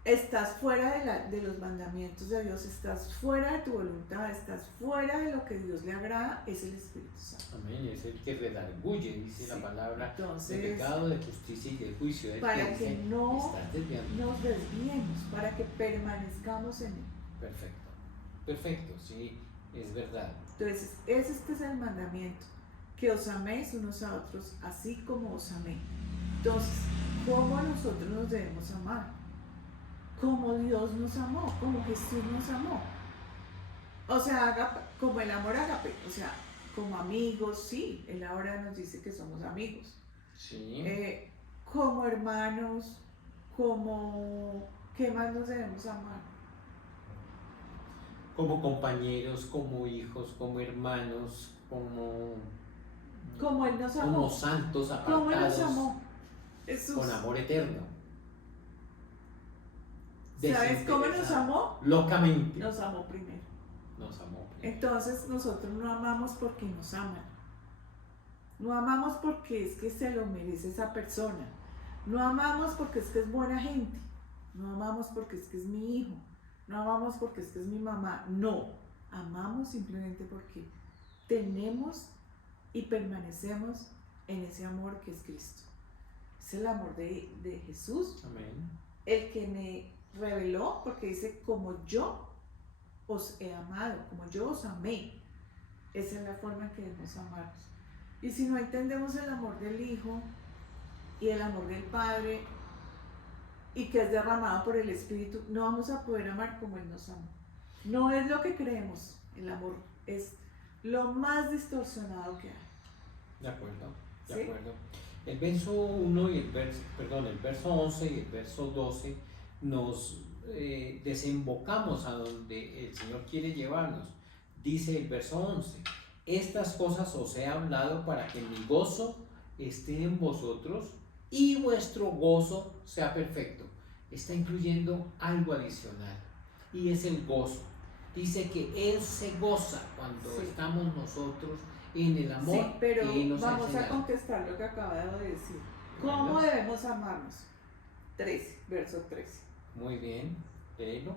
estás fuera de los mandamientos de Dios, estás fuera de tu voluntad, estás fuera de lo que Dios le agrada, es el Espíritu Santo. Amén. Es el que redarguye, dice Sí. la palabra, Entonces, de pecado, de justicia y de juicio. para que no estás desviando. nos desviemos, para que permanezcamos en Él. Perfecto. Perfecto, sí, es verdad. Entonces, este es el mandamiento, que os améis unos a otros, así como os amé. Entonces, ¿cómo nosotros nos debemos amar? Como Dios nos amó, como Jesús nos amó. O sea, como el amor ágape, o sea, como amigos, sí, Él ahora nos dice que somos amigos. Sí. Como hermanos, ¿qué más nos debemos amar? Como compañeros, como hijos, como hermanos, Como Él nos amó. como santos ¿Cómo Él nos apartados amó? Jesús. con amor eterno. ¿Sabes cómo nos amó? Locamente. Nos amó primero. Nos amó primero. Entonces nosotros no amamos porque nos aman. No amamos porque es que se lo merece esa persona. No amamos porque es que es buena gente. No amamos porque es que es mi hijo. No amamos porque es que es mi mamá. No. Amamos simplemente porque tenemos y permanecemos en ese amor que es Cristo. Es el amor de Jesús. Amén. El que reveló, porque dice, como yo os he amado, como yo os amé. Esa es la forma en que debemos amarnos. Y si no entendemos el amor del Hijo y el amor del Padre, y que es derramado por el Espíritu, no vamos a poder amar como Él nos ama. No es lo que creemos, el amor es lo más distorsionado que hay. De acuerdo, de ¿Sí? acuerdo. El verso 1 y el verso 11 y el verso 12 nos desembocamos a donde el Señor quiere llevarnos. Dice el verso 11, estas cosas os he hablado para que mi gozo esté en vosotros y vuestro gozo sea perfecto. Está incluyendo algo adicional y es el gozo. Dice que Él se goza cuando Sí. estamos nosotros en el amor Sí, pero que Él nos ha vamos a enseñado. contestar lo que acaba de decir. ¿Cómo Bueno. debemos amarnos? 13, verso 13. Muy bien, léelo.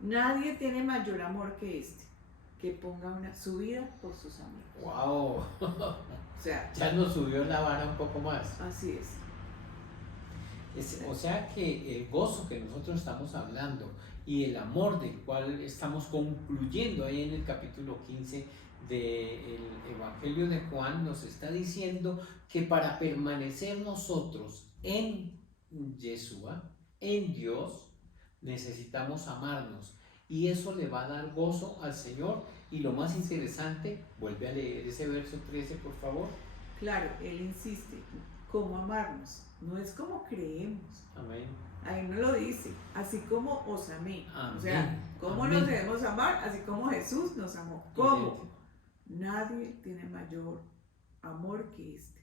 Nadie tiene mayor amor que este, que ponga su vida por sus amigos. ¡Wow! O sea, Ya nos subió la vara un poco más. así es. O sea que el gozo que nosotros estamos hablando y el amor del cual estamos concluyendo ahí en el capítulo 15 del Evangelio de Juan nos está diciendo que para permanecer nosotros en Yeshua, en Dios, necesitamos amarnos y eso le va a dar gozo al Señor. Y lo más interesante, vuelve a leer ese verso 13 por favor. Claro, Él insiste, ¿cómo amarnos? No es como creemos. Amén. Ahí no lo dice, así como os amé. Amén. O sea, ¿cómo Amén. nos debemos amar? Así como Jesús nos amó. ¿Cómo? Nadie tiene mayor amor que este,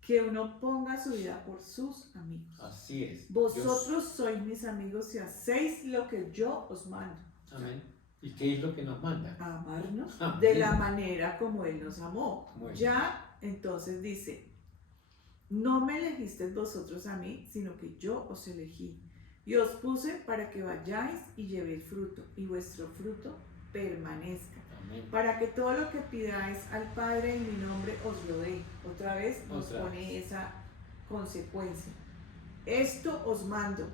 que uno ponga su vida por sus amigos. Así es. Vosotros sois mis amigos si hacéis lo que yo os mando. Amén. ¿Y qué es lo que nos manda? A amarnos Amén. de la manera como Él nos amó. Muy Ya, entonces dice, no me elegisteis vosotros a mí, sino que yo os elegí. Y os puse para que vayáis y llevéis fruto, y vuestro fruto permanezca. Amén. Para que todo lo que pidáis al Padre en mi nombre os lo dé. Otra vez nos pone esa consecuencia. Esto os mando,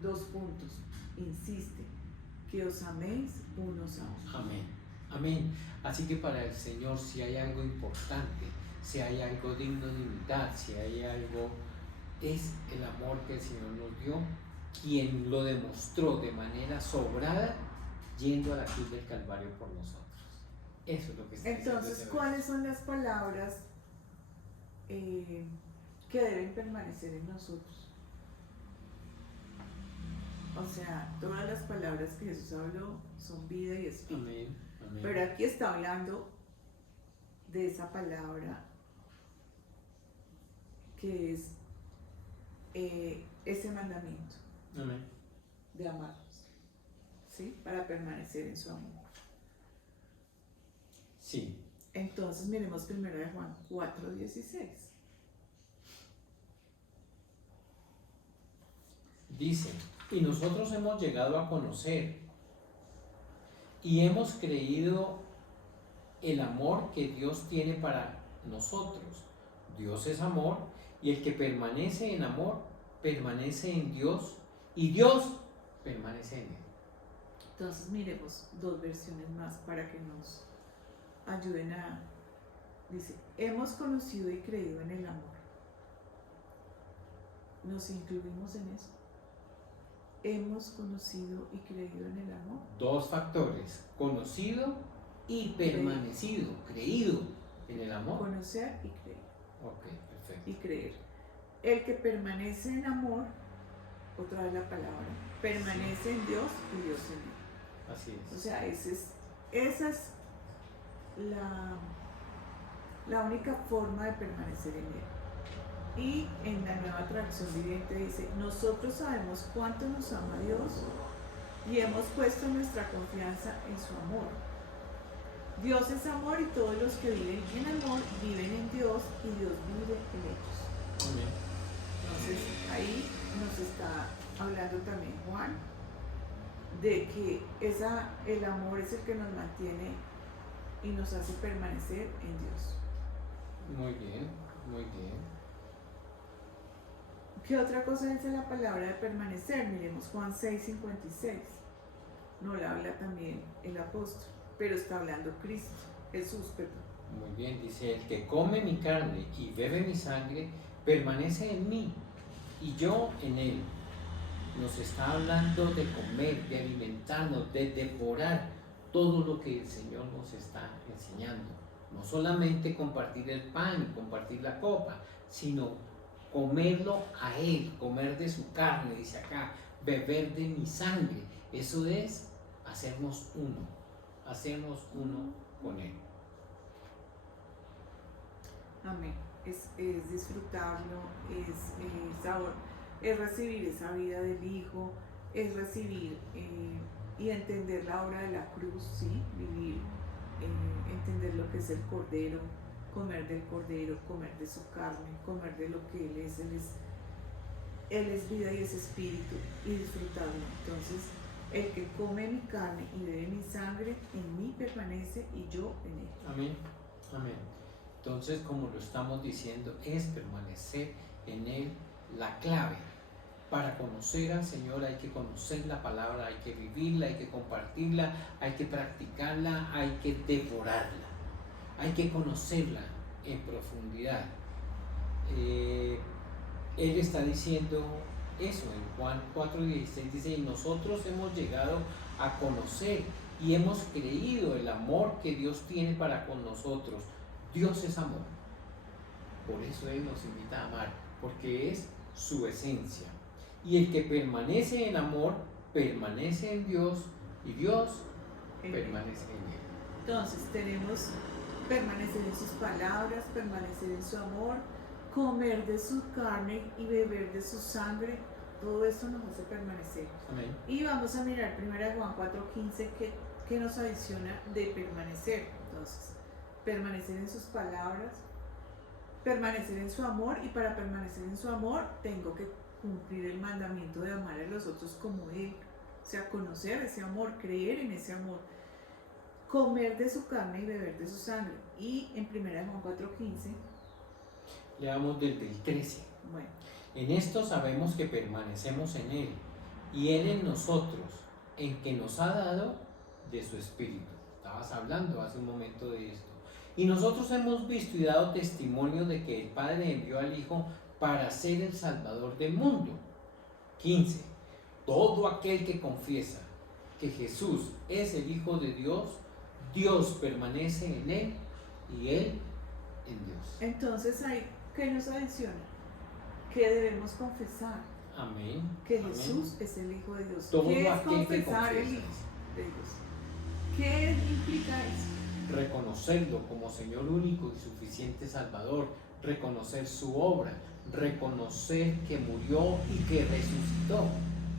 2 puntos, insiste, que os améis unos a otros. Amén. Amén. Así que para el Señor, si hay algo importante, si hay algo digno de imitar, si hay algo, es el amor que el Señor nos dio, quien lo demostró de manera sobrada, yendo a la cruz del Calvario por nosotros. Eso es lo que está diciendo Entonces, ese ¿cuáles verso. son las palabras que deben permanecer en nosotros? O sea, todas las palabras que Jesús habló son vida y espíritu. Amén. Amén. Pero aquí está hablando de esa palabra que es ese mandamiento Amén. de amarnos, ¿sí? Para permanecer en su amor. Sí. Entonces miremos primero de Juan 4:16. Dice, y nosotros hemos llegado a conocer y hemos creído el amor que Dios tiene para nosotros. Dios es amor y el que permanece en amor permanece en Dios y Dios permanece en él. Entonces miremos 2 versiones más para que nos ayuden a... Dice, hemos conocido y creído en el amor. ¿Nos incluimos en eso? Hemos conocido y creído en el amor. 2 factores, conocido y permanecido, creído en el amor. Conocer y creer. Ok, perfecto. Y creer. El que permanece en amor, otra vez la palabra, permanece en Dios y Dios en él. Así O es. sea, esa es la única forma de permanecer en él. Y en la Nueva Traducción Viviente dice, nosotros sabemos cuánto nos ama Dios y hemos puesto nuestra confianza en su amor. Dios es amor y todos los que viven en amor viven en Dios y Dios vive en ellos. Amén. Entonces ahí nos está hablando también Juan de que el amor es el que nos mantiene y nos hace permanecer en Dios. Muy bien, muy bien. ¿Qué otra cosa dice la palabra de permanecer? Miremos Juan 6:56. No la habla también el apóstol, pero está hablando Cristo, Jesús, perdón. Muy bien, dice, el que come mi carne y bebe mi sangre, permanece en mí y yo en él. Nos está hablando de comer, de alimentarnos, de devorar todo lo que el Señor nos está enseñando. No solamente compartir el pan y compartir la copa, sino comerlo a Él, comer de su carne, dice acá, beber de mi sangre. Eso es hacernos uno con Él. Amén. Es disfrutarlo, es recibir esa vida del Hijo, es recibir y entender la obra de la cruz, ¿sí? Vivir, entender lo que es el Cordero, comer del Cordero, comer de su carne, comer de lo que Él es. Él es vida y es espíritu, y disfrutarlo. Entonces, el que come mi carne y bebe mi sangre, en mí permanece y yo en él. Amén, amén. Entonces, como lo estamos diciendo, es permanecer en Él la clave. Para conocer al Señor hay que conocer la palabra, hay que vivirla, hay que compartirla, hay que practicarla, hay que devorarla, hay que conocerla en profundidad. Él está diciendo eso en Juan 4:16, dice, y nosotros hemos llegado a conocer y hemos creído el amor que Dios tiene para con nosotros. Dios es amor, por eso Él nos invita a amar, porque es su esencia. Y el que permanece en amor, permanece en Dios, y Dios permanece en Él. Entonces tenemos permanecer en sus palabras, permanecer en su amor, comer de su carne y beber de su sangre. Todo eso nos hace permanecer. Amén. Y vamos a mirar 1 Juan 4:15 que nos adiciona de permanecer. Entonces, permanecer en sus palabras, permanecer en su amor, y para permanecer en su amor tengo que cumplir el mandamiento de amar a los otros como Él. O sea, conocer ese amor, creer en ese amor, comer de su carne y beber de su sangre. Y en 1 Juan 4:15, leamos desde el 13. bueno, En esto sabemos que permanecemos en Él, y Él en nosotros, en que nos ha dado de su Espíritu. Estabas hablando hace un momento de esto. Y nosotros hemos visto y dado testimonio de que el Padre envió al Hijo para ser el Salvador del mundo. 15. Todo aquel que confiesa que Jesús es el Hijo de Dios, Dios permanece en Él y Él en Dios. entonces ¿qué nos adiciona? Que debemos confesar Amén. que Amén. Jesús es el Hijo de Dios. Todo ¿Qué es aquel que confesar el confiesa. Hijo de Dios? ¿Qué implica eso? Reconocerlo como Señor único y suficiente Salvador, reconocer su obra, reconocer que murió y que resucitó.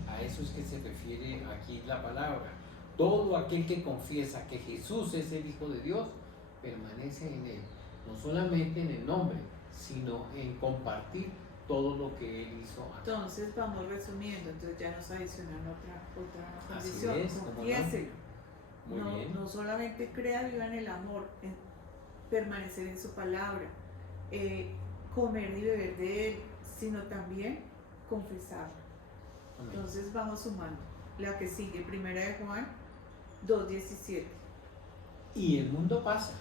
A eso es que se refiere aquí la palabra. Todo aquel que confiesa que Jesús es el Hijo de Dios, permanece en Él, no solamente en el nombre, sino en compartir todo lo que Él hizo acá. Entonces vamos resumiendo, entonces ya nos adicionan otra Así condición. es, ¿cómo no? Confiéselo. Muy bien. No solamente crea, viva en el amor, en permanecer en su palabra, comer y beber de Él, sino también confesarlo. Amén. Entonces vamos sumando. La que sigue, 1 Juan 2:17. Y el mundo pasa,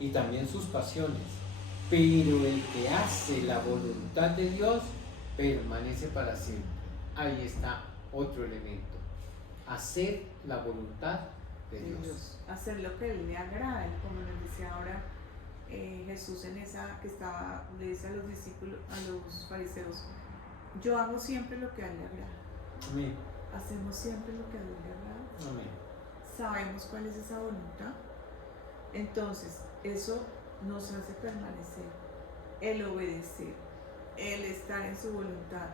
y también sus pasiones, pero el que hace la voluntad de Dios permanece para siempre. Ahí está otro elemento, hacer la voluntad de Dios. Hacer lo que Él le agrada, como nos decía ahora Jesús en esa que le dice a los discípulos, a los fariseos, yo hago siempre lo que a Él le agrada. Amén. Hacemos siempre lo que a Él le agrada. Amén. Sabemos cuál es esa voluntad. Entonces, eso nos hace permanecer, el obedecer, el estar en su voluntad,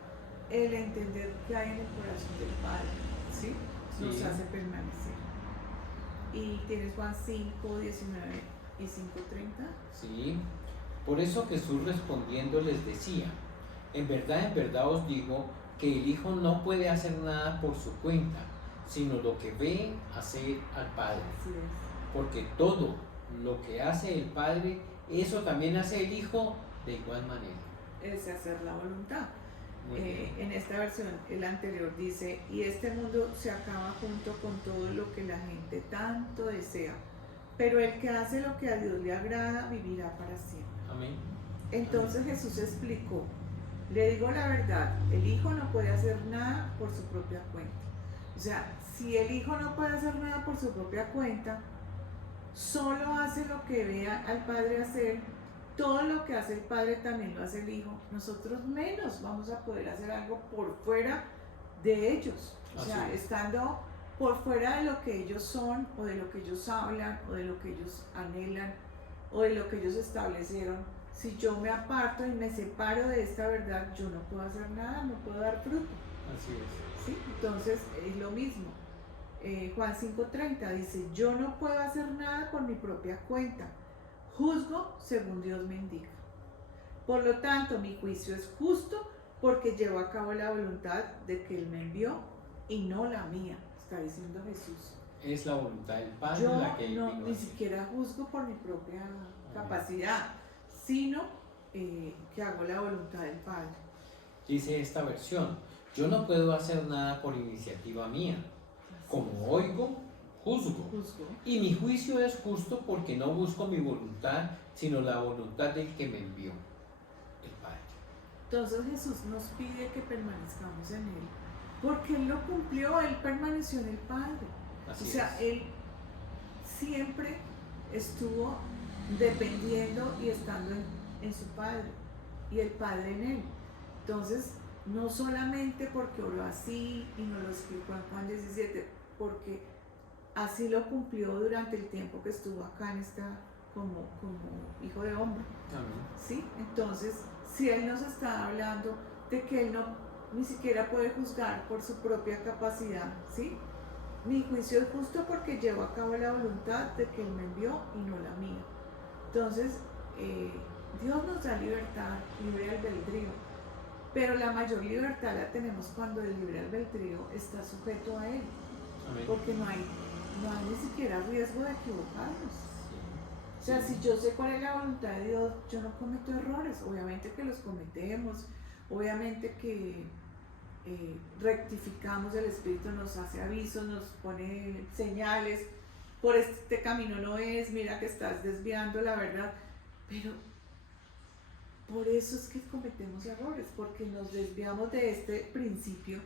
el entender qué hay en el corazón del Padre, ¿sí? Nos Sí. hace permanecer. Y tienes Juan 5:19 y 5:30. Sí. Por eso Jesús respondiendo les decía, en verdad os digo que el Hijo no puede hacer nada por su cuenta, sino lo que ve hacer al Padre. Así es. Porque todo lo que hace el Padre, eso también hace el Hijo de igual manera. Es hacer la voluntad. Muy bien. En esta versión, el anterior dice, y este mundo se acaba junto con todo lo que la gente tanto desea, pero el que hace lo que a Dios le agrada vivirá para siempre. Amén. Entonces Jesús explicó, le digo la verdad, el Hijo no puede hacer nada por su propia cuenta. O sea, si el Hijo no puede hacer nada por su propia cuenta, solo hace lo que vea al Padre hacer, todo lo que hace el Padre también lo hace el Hijo. Nosotros menos vamos a poder hacer algo por fuera de ellos. O sea, estando por fuera de lo que ellos son, o de lo que ellos hablan, o de lo que ellos anhelan, o de lo que ellos establecieron. Si yo me aparto y me separo de esta verdad, yo no puedo hacer nada, no puedo dar fruto. Así es. ¿Sí? Entonces es lo mismo. Juan 5:30 dice, yo no puedo hacer nada por mi propia cuenta, juzgo según Dios me indica. Por lo tanto, mi juicio es justo porque llevo a cabo la voluntad de que Él me envió y no la mía, está diciendo Jesús. Es la voluntad del Padre Yo la que Él no, vino a ni hacer. siquiera juzgo por mi propia capacidad, sino que hago la voluntad del Padre. Dice esta versión, yo no puedo hacer nada por iniciativa mía. Como oigo, juzgo. Y mi juicio es justo porque no busco mi voluntad, sino la voluntad del que me envió, el Padre. Entonces Jesús nos pide que permanezcamos en Él, porque Él lo cumplió, Él permaneció en el Padre. Así o sea, es. Él siempre estuvo dependiendo y estando en su Padre, y el Padre en Él. Entonces, no solamente porque oró así y nos lo explicó en Juan 17, porque así lo cumplió durante el tiempo que estuvo acá en esta, como hijo de hombre. Amén. ¿Sí? Entonces, si Él nos está hablando de que Él no ni siquiera puede juzgar por su propia capacidad, ¿sí? Mi juicio es justo porque llevo a cabo la voluntad de que Él me envió y no la mía. Entonces, Dios nos da libertad, libre albedrío, pero la mayor libertad la tenemos cuando el libre albedrío está sujeto a Él. Amén. Porque no hay ni siquiera riesgo de equivocarnos. Sí. O sea, si yo sé cuál es la voluntad de Dios, yo no cometo errores. Obviamente que los cometemos, obviamente que rectificamos, el Espíritu nos hace avisos, nos pone señales, por este camino no es, mira que estás desviando la verdad, pero por eso es que cometemos errores, porque nos desviamos de este principio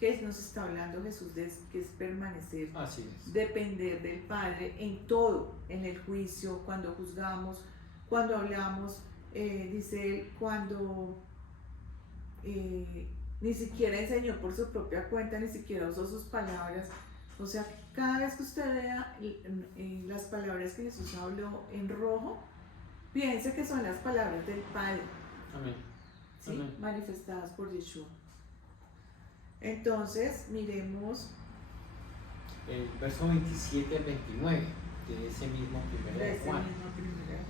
que nos está hablando Jesús, que es permanecer, Así es. depender del Padre en todo, en el juicio, cuando juzgamos, cuando hablamos, dice él, cuando ni siquiera enseñó por su propia cuenta, ni siquiera usó sus palabras. O sea, cada vez que usted vea las palabras que Jesús habló en rojo, piense que son las palabras del Padre. Amén. ¿Sí? Amén. Manifestadas por Yeshua. Entonces, miremos El verso 27 al 29 de ese mismo primero de Juan.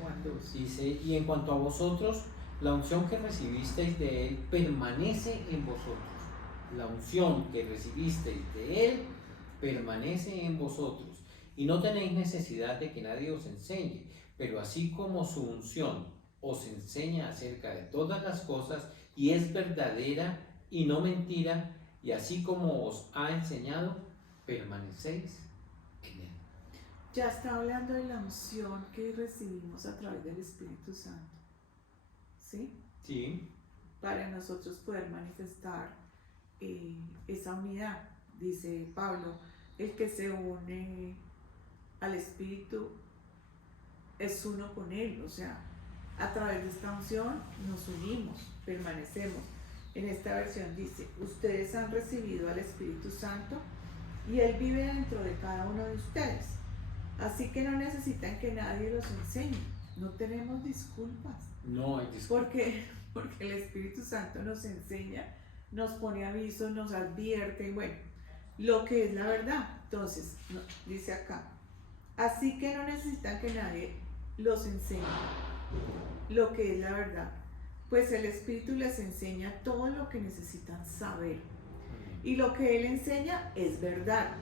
Juan 2. Dice, y en cuanto a vosotros, la unción que recibisteis de Él permanece en vosotros. La unción que recibisteis de Él permanece en vosotros. Y no tenéis necesidad de que nadie os enseñe, pero así como su unción os enseña acerca de todas las cosas y es verdadera y no mentira, y así como os ha enseñado, permanecéis en Él. Ya está hablando de la unción que recibimos a través del Espíritu Santo. ¿Sí? Sí. Para nosotros poder manifestar esa unidad. Dice Pablo, el que se une al Espíritu es uno con Él. O sea, a través de esta unción nos unimos, permanecemos. En esta versión dice, ustedes han recibido al Espíritu Santo y Él vive dentro de cada uno de ustedes. Así que no necesitan que nadie los enseñe. No tenemos disculpas. No hay disculpas. Porque el Espíritu Santo nos enseña, nos pone avisos, nos advierte, bueno, lo que es la verdad. Entonces, dice acá, así que no necesitan que nadie los enseñe lo que es la verdad, pues el Espíritu les enseña todo lo que necesitan saber. Y lo que Él enseña es verdad,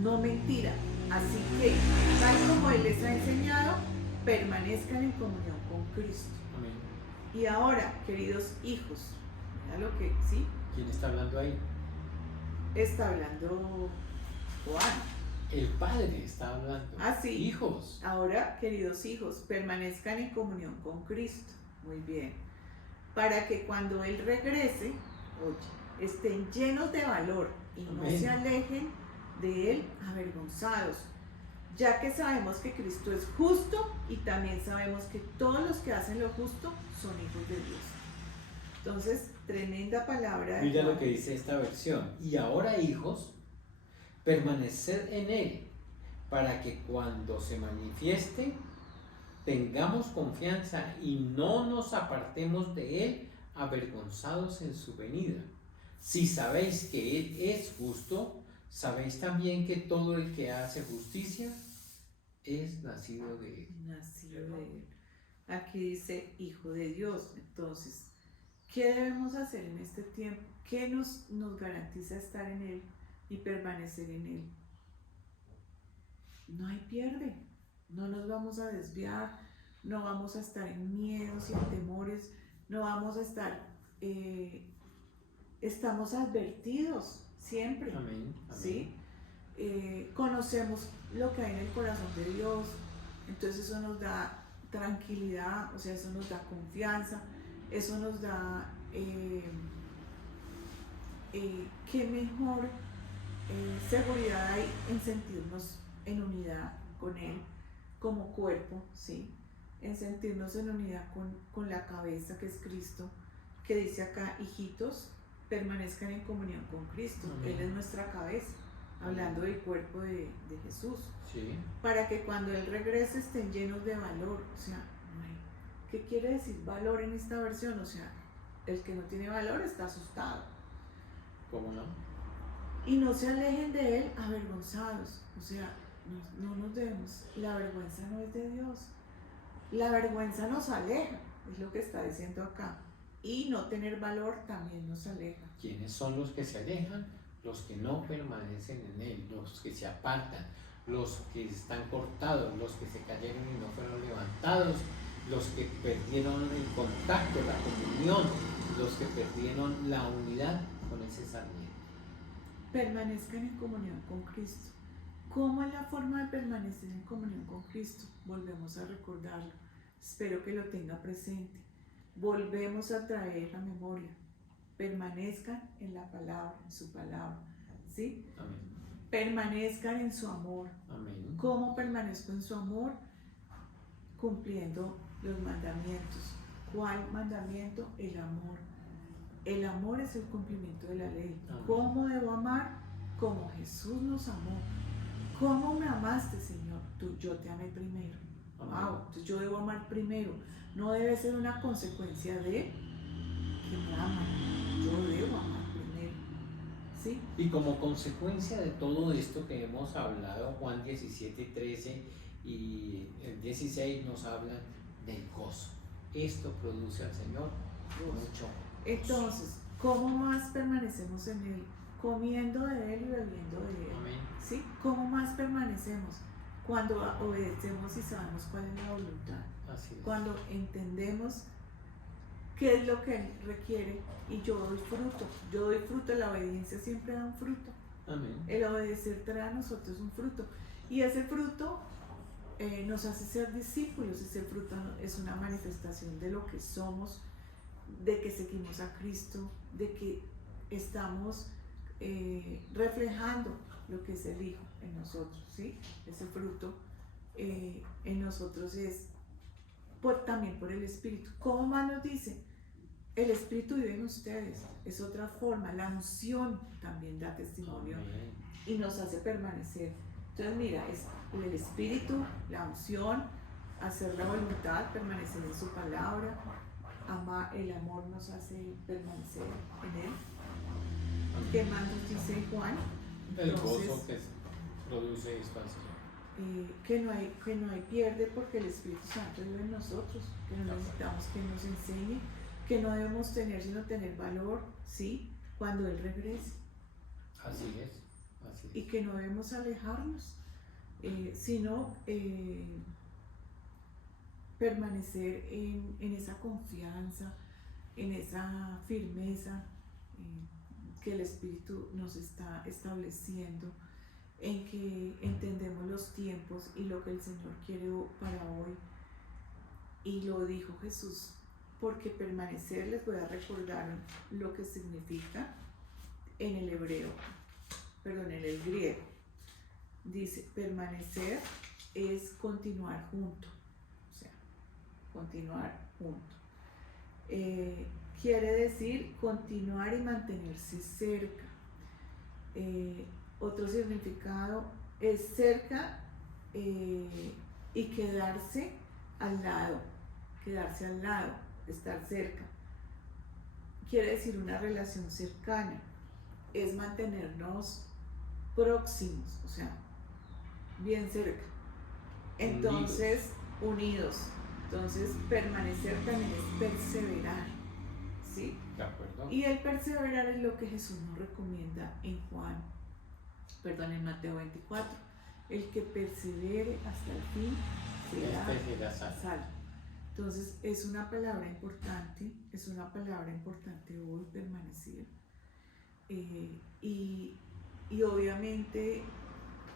no mentira. Así que, tal como Él les ha enseñado, permanezcan en comunión con Cristo. Amén. Y ahora, queridos hijos, mira lo que, ¿sí? ¿Quién está hablando ahí? Está hablando Juan. El Padre está hablando. Ah, sí. Hijos. Ahora, queridos hijos, permanezcan en comunión con Cristo. Muy bien. Para que cuando Él regrese, oye, estén llenos de valor y no Amén. se alejen de Él avergonzados, ya que sabemos que Cristo es justo y también sabemos que todos los que hacen lo justo son hijos de Dios. Entonces, tremenda palabra. Mira lo que dice esta versión. Y ahora, hijos, permaneced en Él, para que cuando se manifieste, tengamos confianza y no nos apartemos de Él, avergonzados en su venida. Si sabéis que Él es justo, sabéis también que todo el que hace justicia es nacido de Él. Nacido de Él. Aquí dice hijo de Dios. Entonces, ¿qué debemos hacer en este tiempo? ¿Qué nos garantiza estar en Él y permanecer en Él? No hay pierde. No nos vamos a desviar, no vamos a estar en miedos y en temores, no vamos a estar, estamos advertidos siempre. Amén. ¿Sí? Conocemos lo que hay en el corazón de Dios, entonces eso nos da tranquilidad, o sea, eso nos da confianza, eso nos da qué mejor seguridad hay en sentirnos en unidad con Él como cuerpo, ¿sí? En sentirnos en unidad con la cabeza que es Cristo, que dice acá, hijitos, permanezcan en comunión con Cristo. Amén. Él es nuestra cabeza, hablando del cuerpo de Jesús. Sí. Para que cuando Él regrese estén llenos de valor. O sea, ¿qué quiere decir valor en esta versión? O sea, el que no tiene valor está asustado. ¿Cómo no? Y no se alejen de Él avergonzados. O sea, no nos debemos. La vergüenza no es de Dios. La vergüenza nos aleja, es lo que está diciendo acá. Y no tener valor también nos aleja. ¿Quiénes son los que se alejan? Los que no permanecen en Él, los que se apartan, los que están cortados, los que se cayeron y no fueron levantados, los que perdieron el contacto, la comunión, los que perdieron la unidad con ese sarmiento. Permanezcan en comunión con Cristo. ¿Cómo es la forma de permanecer en comunión con Cristo? Volvemos a recordarlo. Espero que lo tenga presente. Volvemos a traer a memoria. Permanezcan en la palabra, en su palabra. ¿Sí? Amén. Permanezcan en su amor. Amén. ¿Cómo permanezco en su amor? Cumpliendo los mandamientos. ¿Cuál mandamiento? El amor. El amor es el cumplimiento de la ley. Amén. ¿Cómo debo amar? Como Jesús nos amó. ¿Cómo me amaste, Señor? Yo te amé primero. Amén. Wow, entonces yo debo amar primero. No debe ser una consecuencia de que me aman. Yo debo amar primero. ¿Sí? Y como consecuencia de todo esto que hemos hablado, Juan 17:13 y el 16 nos hablan del gozo. Esto produce al Señor mucho gozo. Entonces, ¿cómo más permanecemos en Él? Comiendo de Él y bebiendo de Él. Amén. ¿Sí? ¿Cómo más permanecemos? Cuando obedecemos y sabemos cuál es la voluntad. Así es. Cuando entendemos qué es lo que Él requiere y yo doy fruto. Yo doy fruto, la obediencia siempre da un fruto. Amén. El obedecer trae a nosotros un fruto. Y ese fruto nos hace ser discípulos. Ese fruto es una manifestación de lo que somos, de que seguimos a Cristo, de que estamos reflejando lo que es el Hijo en nosotros, ¿sí? Ese fruto en nosotros es también por el Espíritu. ¿Cómo más nos dice? El Espíritu vive en ustedes, es otra forma. La unción también da testimonio. Amén. Y nos hace permanecer. Entonces mira, es el Espíritu, la unción, hacer la voluntad, permanecer en su palabra. El amor nos hace permanecer en Él. ¿Qué más nos dice Juan? El gozo que produce esto al Señor. Que no hay pierde porque el Espíritu Santo vive en nosotros, que no necesitamos que nos enseñe, que no debemos tener sino tener valor, ¿sí? Cuando Él regrese. Así es. Y que no debemos alejarnos, sino permanecer en esa confianza, en esa firmeza, que el Espíritu nos está estableciendo, en que entendemos los tiempos y lo que el Señor quiere para hoy. Y lo dijo Jesús, porque permanecer, les voy a recordar lo que significa en el hebreo, perdón, en el griego. Dice, permanecer es continuar junto, o sea, continuar junto. Quiere decir continuar y mantenerse cerca. Otro significado es cerca y quedarse al lado, estar cerca. Quiere decir una relación cercana, es mantenernos próximos, o sea, bien cerca. Entonces, unidos. Entonces, permanecer también es perseverar, ¿sí? De acuerdo. Y el perseverar es lo que Jesús nos recomienda en en Mateo 24. El que persevere hasta el fin será salvo. Entonces, es una palabra importante hoy, permanecer. Y obviamente,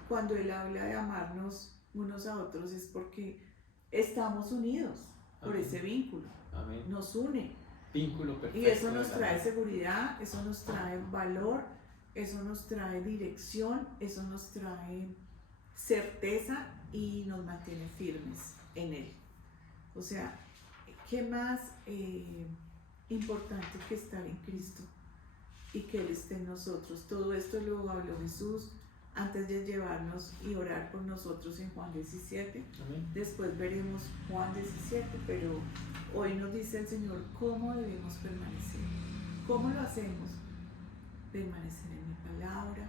cuando Él habla de amarnos unos a otros, es porque estamos unidos por ese vínculo. Amén. Nos une. Vínculo perfecto. Y eso nos trae seguridad, eso nos trae valor, eso nos trae dirección, eso nos trae certeza y nos mantiene firmes en Él. O sea, ¿qué más importante que estar en Cristo y que Él esté en nosotros? Todo esto lo habló Jesús antes de llevarnos y orar por nosotros en Juan 17. Amén. Después veremos Juan 17, pero hoy nos dice el Señor cómo debemos permanecer. ¿Cómo lo hacemos? Permanecer en mi palabra,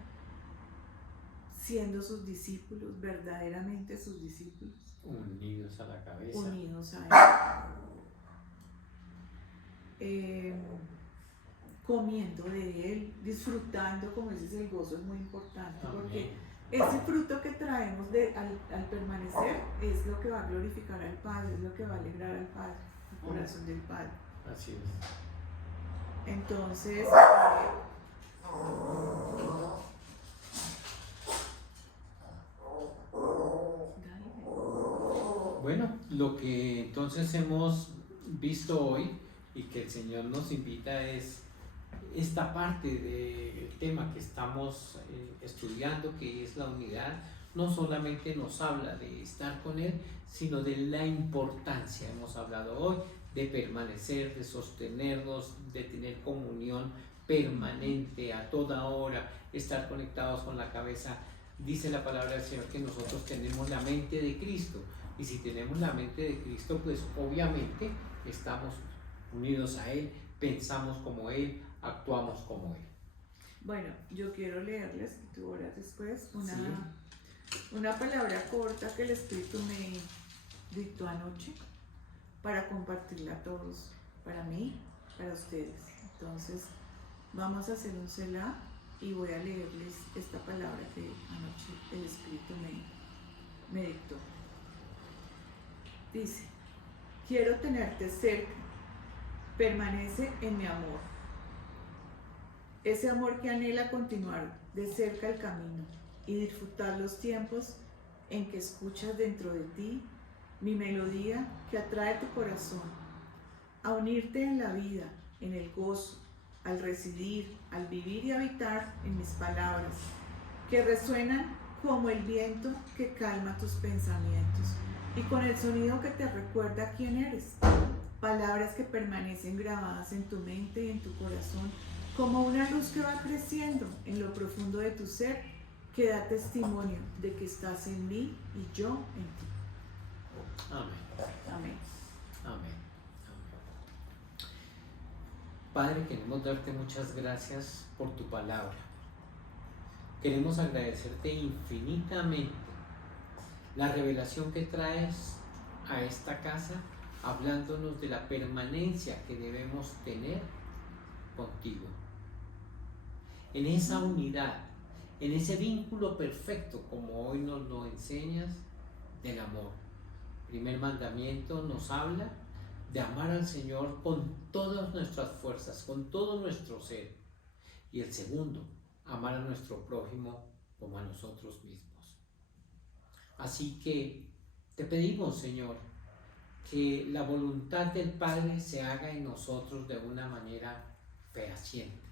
siendo sus discípulos, verdaderamente sus discípulos. Unidos a la cabeza. Unidos a Él. Comiendo de Él, disfrutando, como dices, el gozo es muy importante. Amén. Porque ese fruto que traemos al permanecer es lo que va a glorificar al Padre, es lo que va a alegrar al Padre, el corazón del Padre. Así es. Entonces, bueno, lo que entonces hemos visto hoy y que el Señor nos invita es esta parte del tema que estamos estudiando, que es la unidad. No solamente nos habla de estar con Él, sino de la importancia, hemos hablado hoy, de permanecer, de sostenernos, de tener comunión permanente a toda hora, estar conectados con la cabeza. Dice la palabra del Señor que nosotros tenemos la mente de Cristo, y si tenemos la mente de Cristo, pues obviamente estamos unidos a Él, pensamos como Él, actuamos como Él. Bueno, yo quiero leerles, y tú oras después, una palabra corta que el Espíritu me dictó anoche para compartirla a todos, para mí, para ustedes. Entonces, vamos a hacer un Selah y voy a leerles esta palabra que anoche el Espíritu me dictó. Dice, quiero tenerte cerca, permanece en mi amor. Ese amor que anhela continuar de cerca el camino y disfrutar los tiempos en que escuchas dentro de ti mi melodía que atrae tu corazón, a unirte en la vida, en el gozo, al residir, al vivir y habitar en mis palabras, que resuenan como el viento que calma tus pensamientos y con el sonido que te recuerda quién eres. Palabras que permanecen grabadas en tu mente y en tu corazón como una luz que va creciendo en lo profundo de tu ser, que da testimonio de que estás en mí y yo en ti. Amén. Amén. Amén. Padre, queremos darte muchas gracias por tu palabra. Queremos agradecerte infinitamente la revelación que traes a esta casa, hablándonos de la permanencia que debemos tener contigo. En esa unidad, en ese vínculo perfecto, como hoy nos lo enseñas, del amor. Primer mandamiento nos habla de amar al Señor con todas nuestras fuerzas, con todo nuestro ser. Y el segundo, amar a nuestro prójimo como a nosotros mismos. Así que te pedimos, Señor, que la voluntad del Padre se haga en nosotros de una manera fehaciente,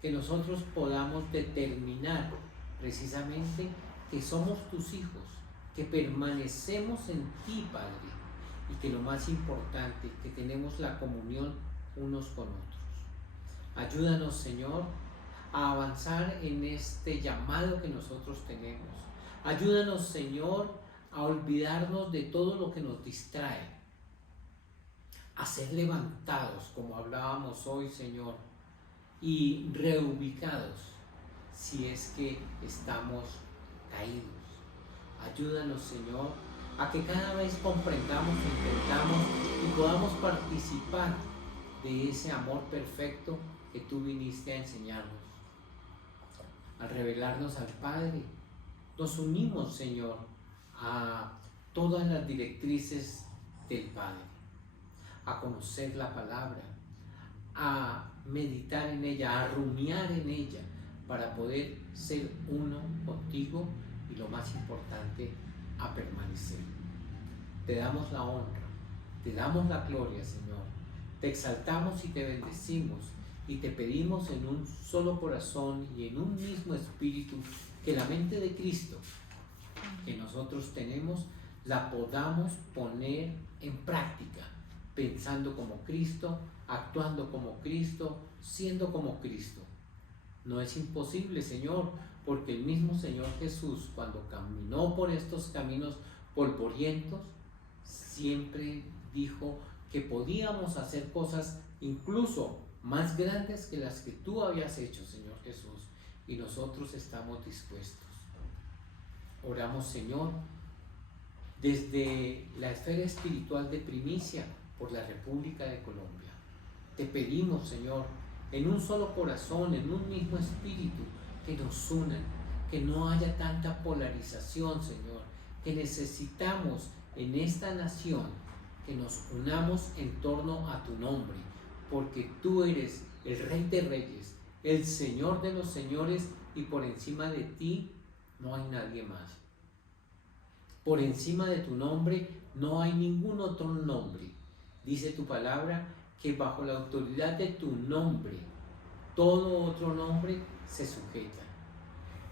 que nosotros podamos determinar precisamente que somos tus hijos, que permanecemos en ti, Padre, y que lo más importante, que tenemos la comunión unos con otros. Ayúdanos, Señor, a avanzar en este llamado que nosotros tenemos. Ayúdanos, Señor, a olvidarnos de todo lo que nos distrae, a ser levantados, como hablábamos hoy, Señor, y reubicados si es que estamos caídos. Ayúdanos, Señor, a que cada vez comprendamos, entendamos y podamos participar de ese amor perfecto que tú viniste a enseñarnos. Al revelarnos al Padre, nos unimos, Señor, a todas las directrices del Padre, a conocer la palabra, a meditar en ella, a rumiar en ella, para poder ser uno contigo y, lo más importante, a permanecer. Te damos la honra, te damos la gloria, Señor, te exaltamos y te bendecimos y te pedimos en un solo corazón y en un mismo espíritu que la mente de Cristo que nosotros tenemos la podamos poner en práctica, pensando como Cristo, actuando como Cristo, siendo como Cristo. No es imposible, Señor, porque el mismo Señor Jesús, cuando caminó por estos caminos polvorientos, siempre dijo que podíamos hacer cosas incluso más grandes que las que tú habías hecho, Señor Jesús, y nosotros estamos dispuestos. Oramos, Señor, desde la esfera espiritual de Primicia por la República de Colombia. Te pedimos, Señor, en un solo corazón, en un mismo espíritu, que nos unan, que no haya tanta polarización, Señor, que necesitamos en esta nación que nos unamos en torno a tu nombre, porque tú eres el Rey de Reyes, el Señor de los señores, y por encima de ti no hay nadie más. Por encima de tu nombre no hay ningún otro nombre. Dice tu palabra que bajo la autoridad de tu nombre todo otro nombre se sujeta,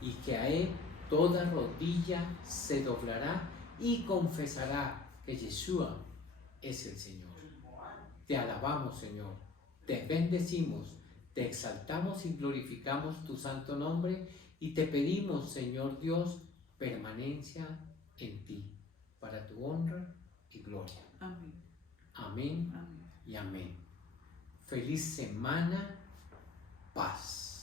y que a él toda rodilla se doblará y confesará que Yeshua es el Señor. Te alabamos, Señor, te bendecimos, te exaltamos y glorificamos tu santo nombre, y te pedimos, Señor Dios, permanencia en ti, para tu honra y gloria. Amén. Amén, Amén. y amén. Feliz semana, paz.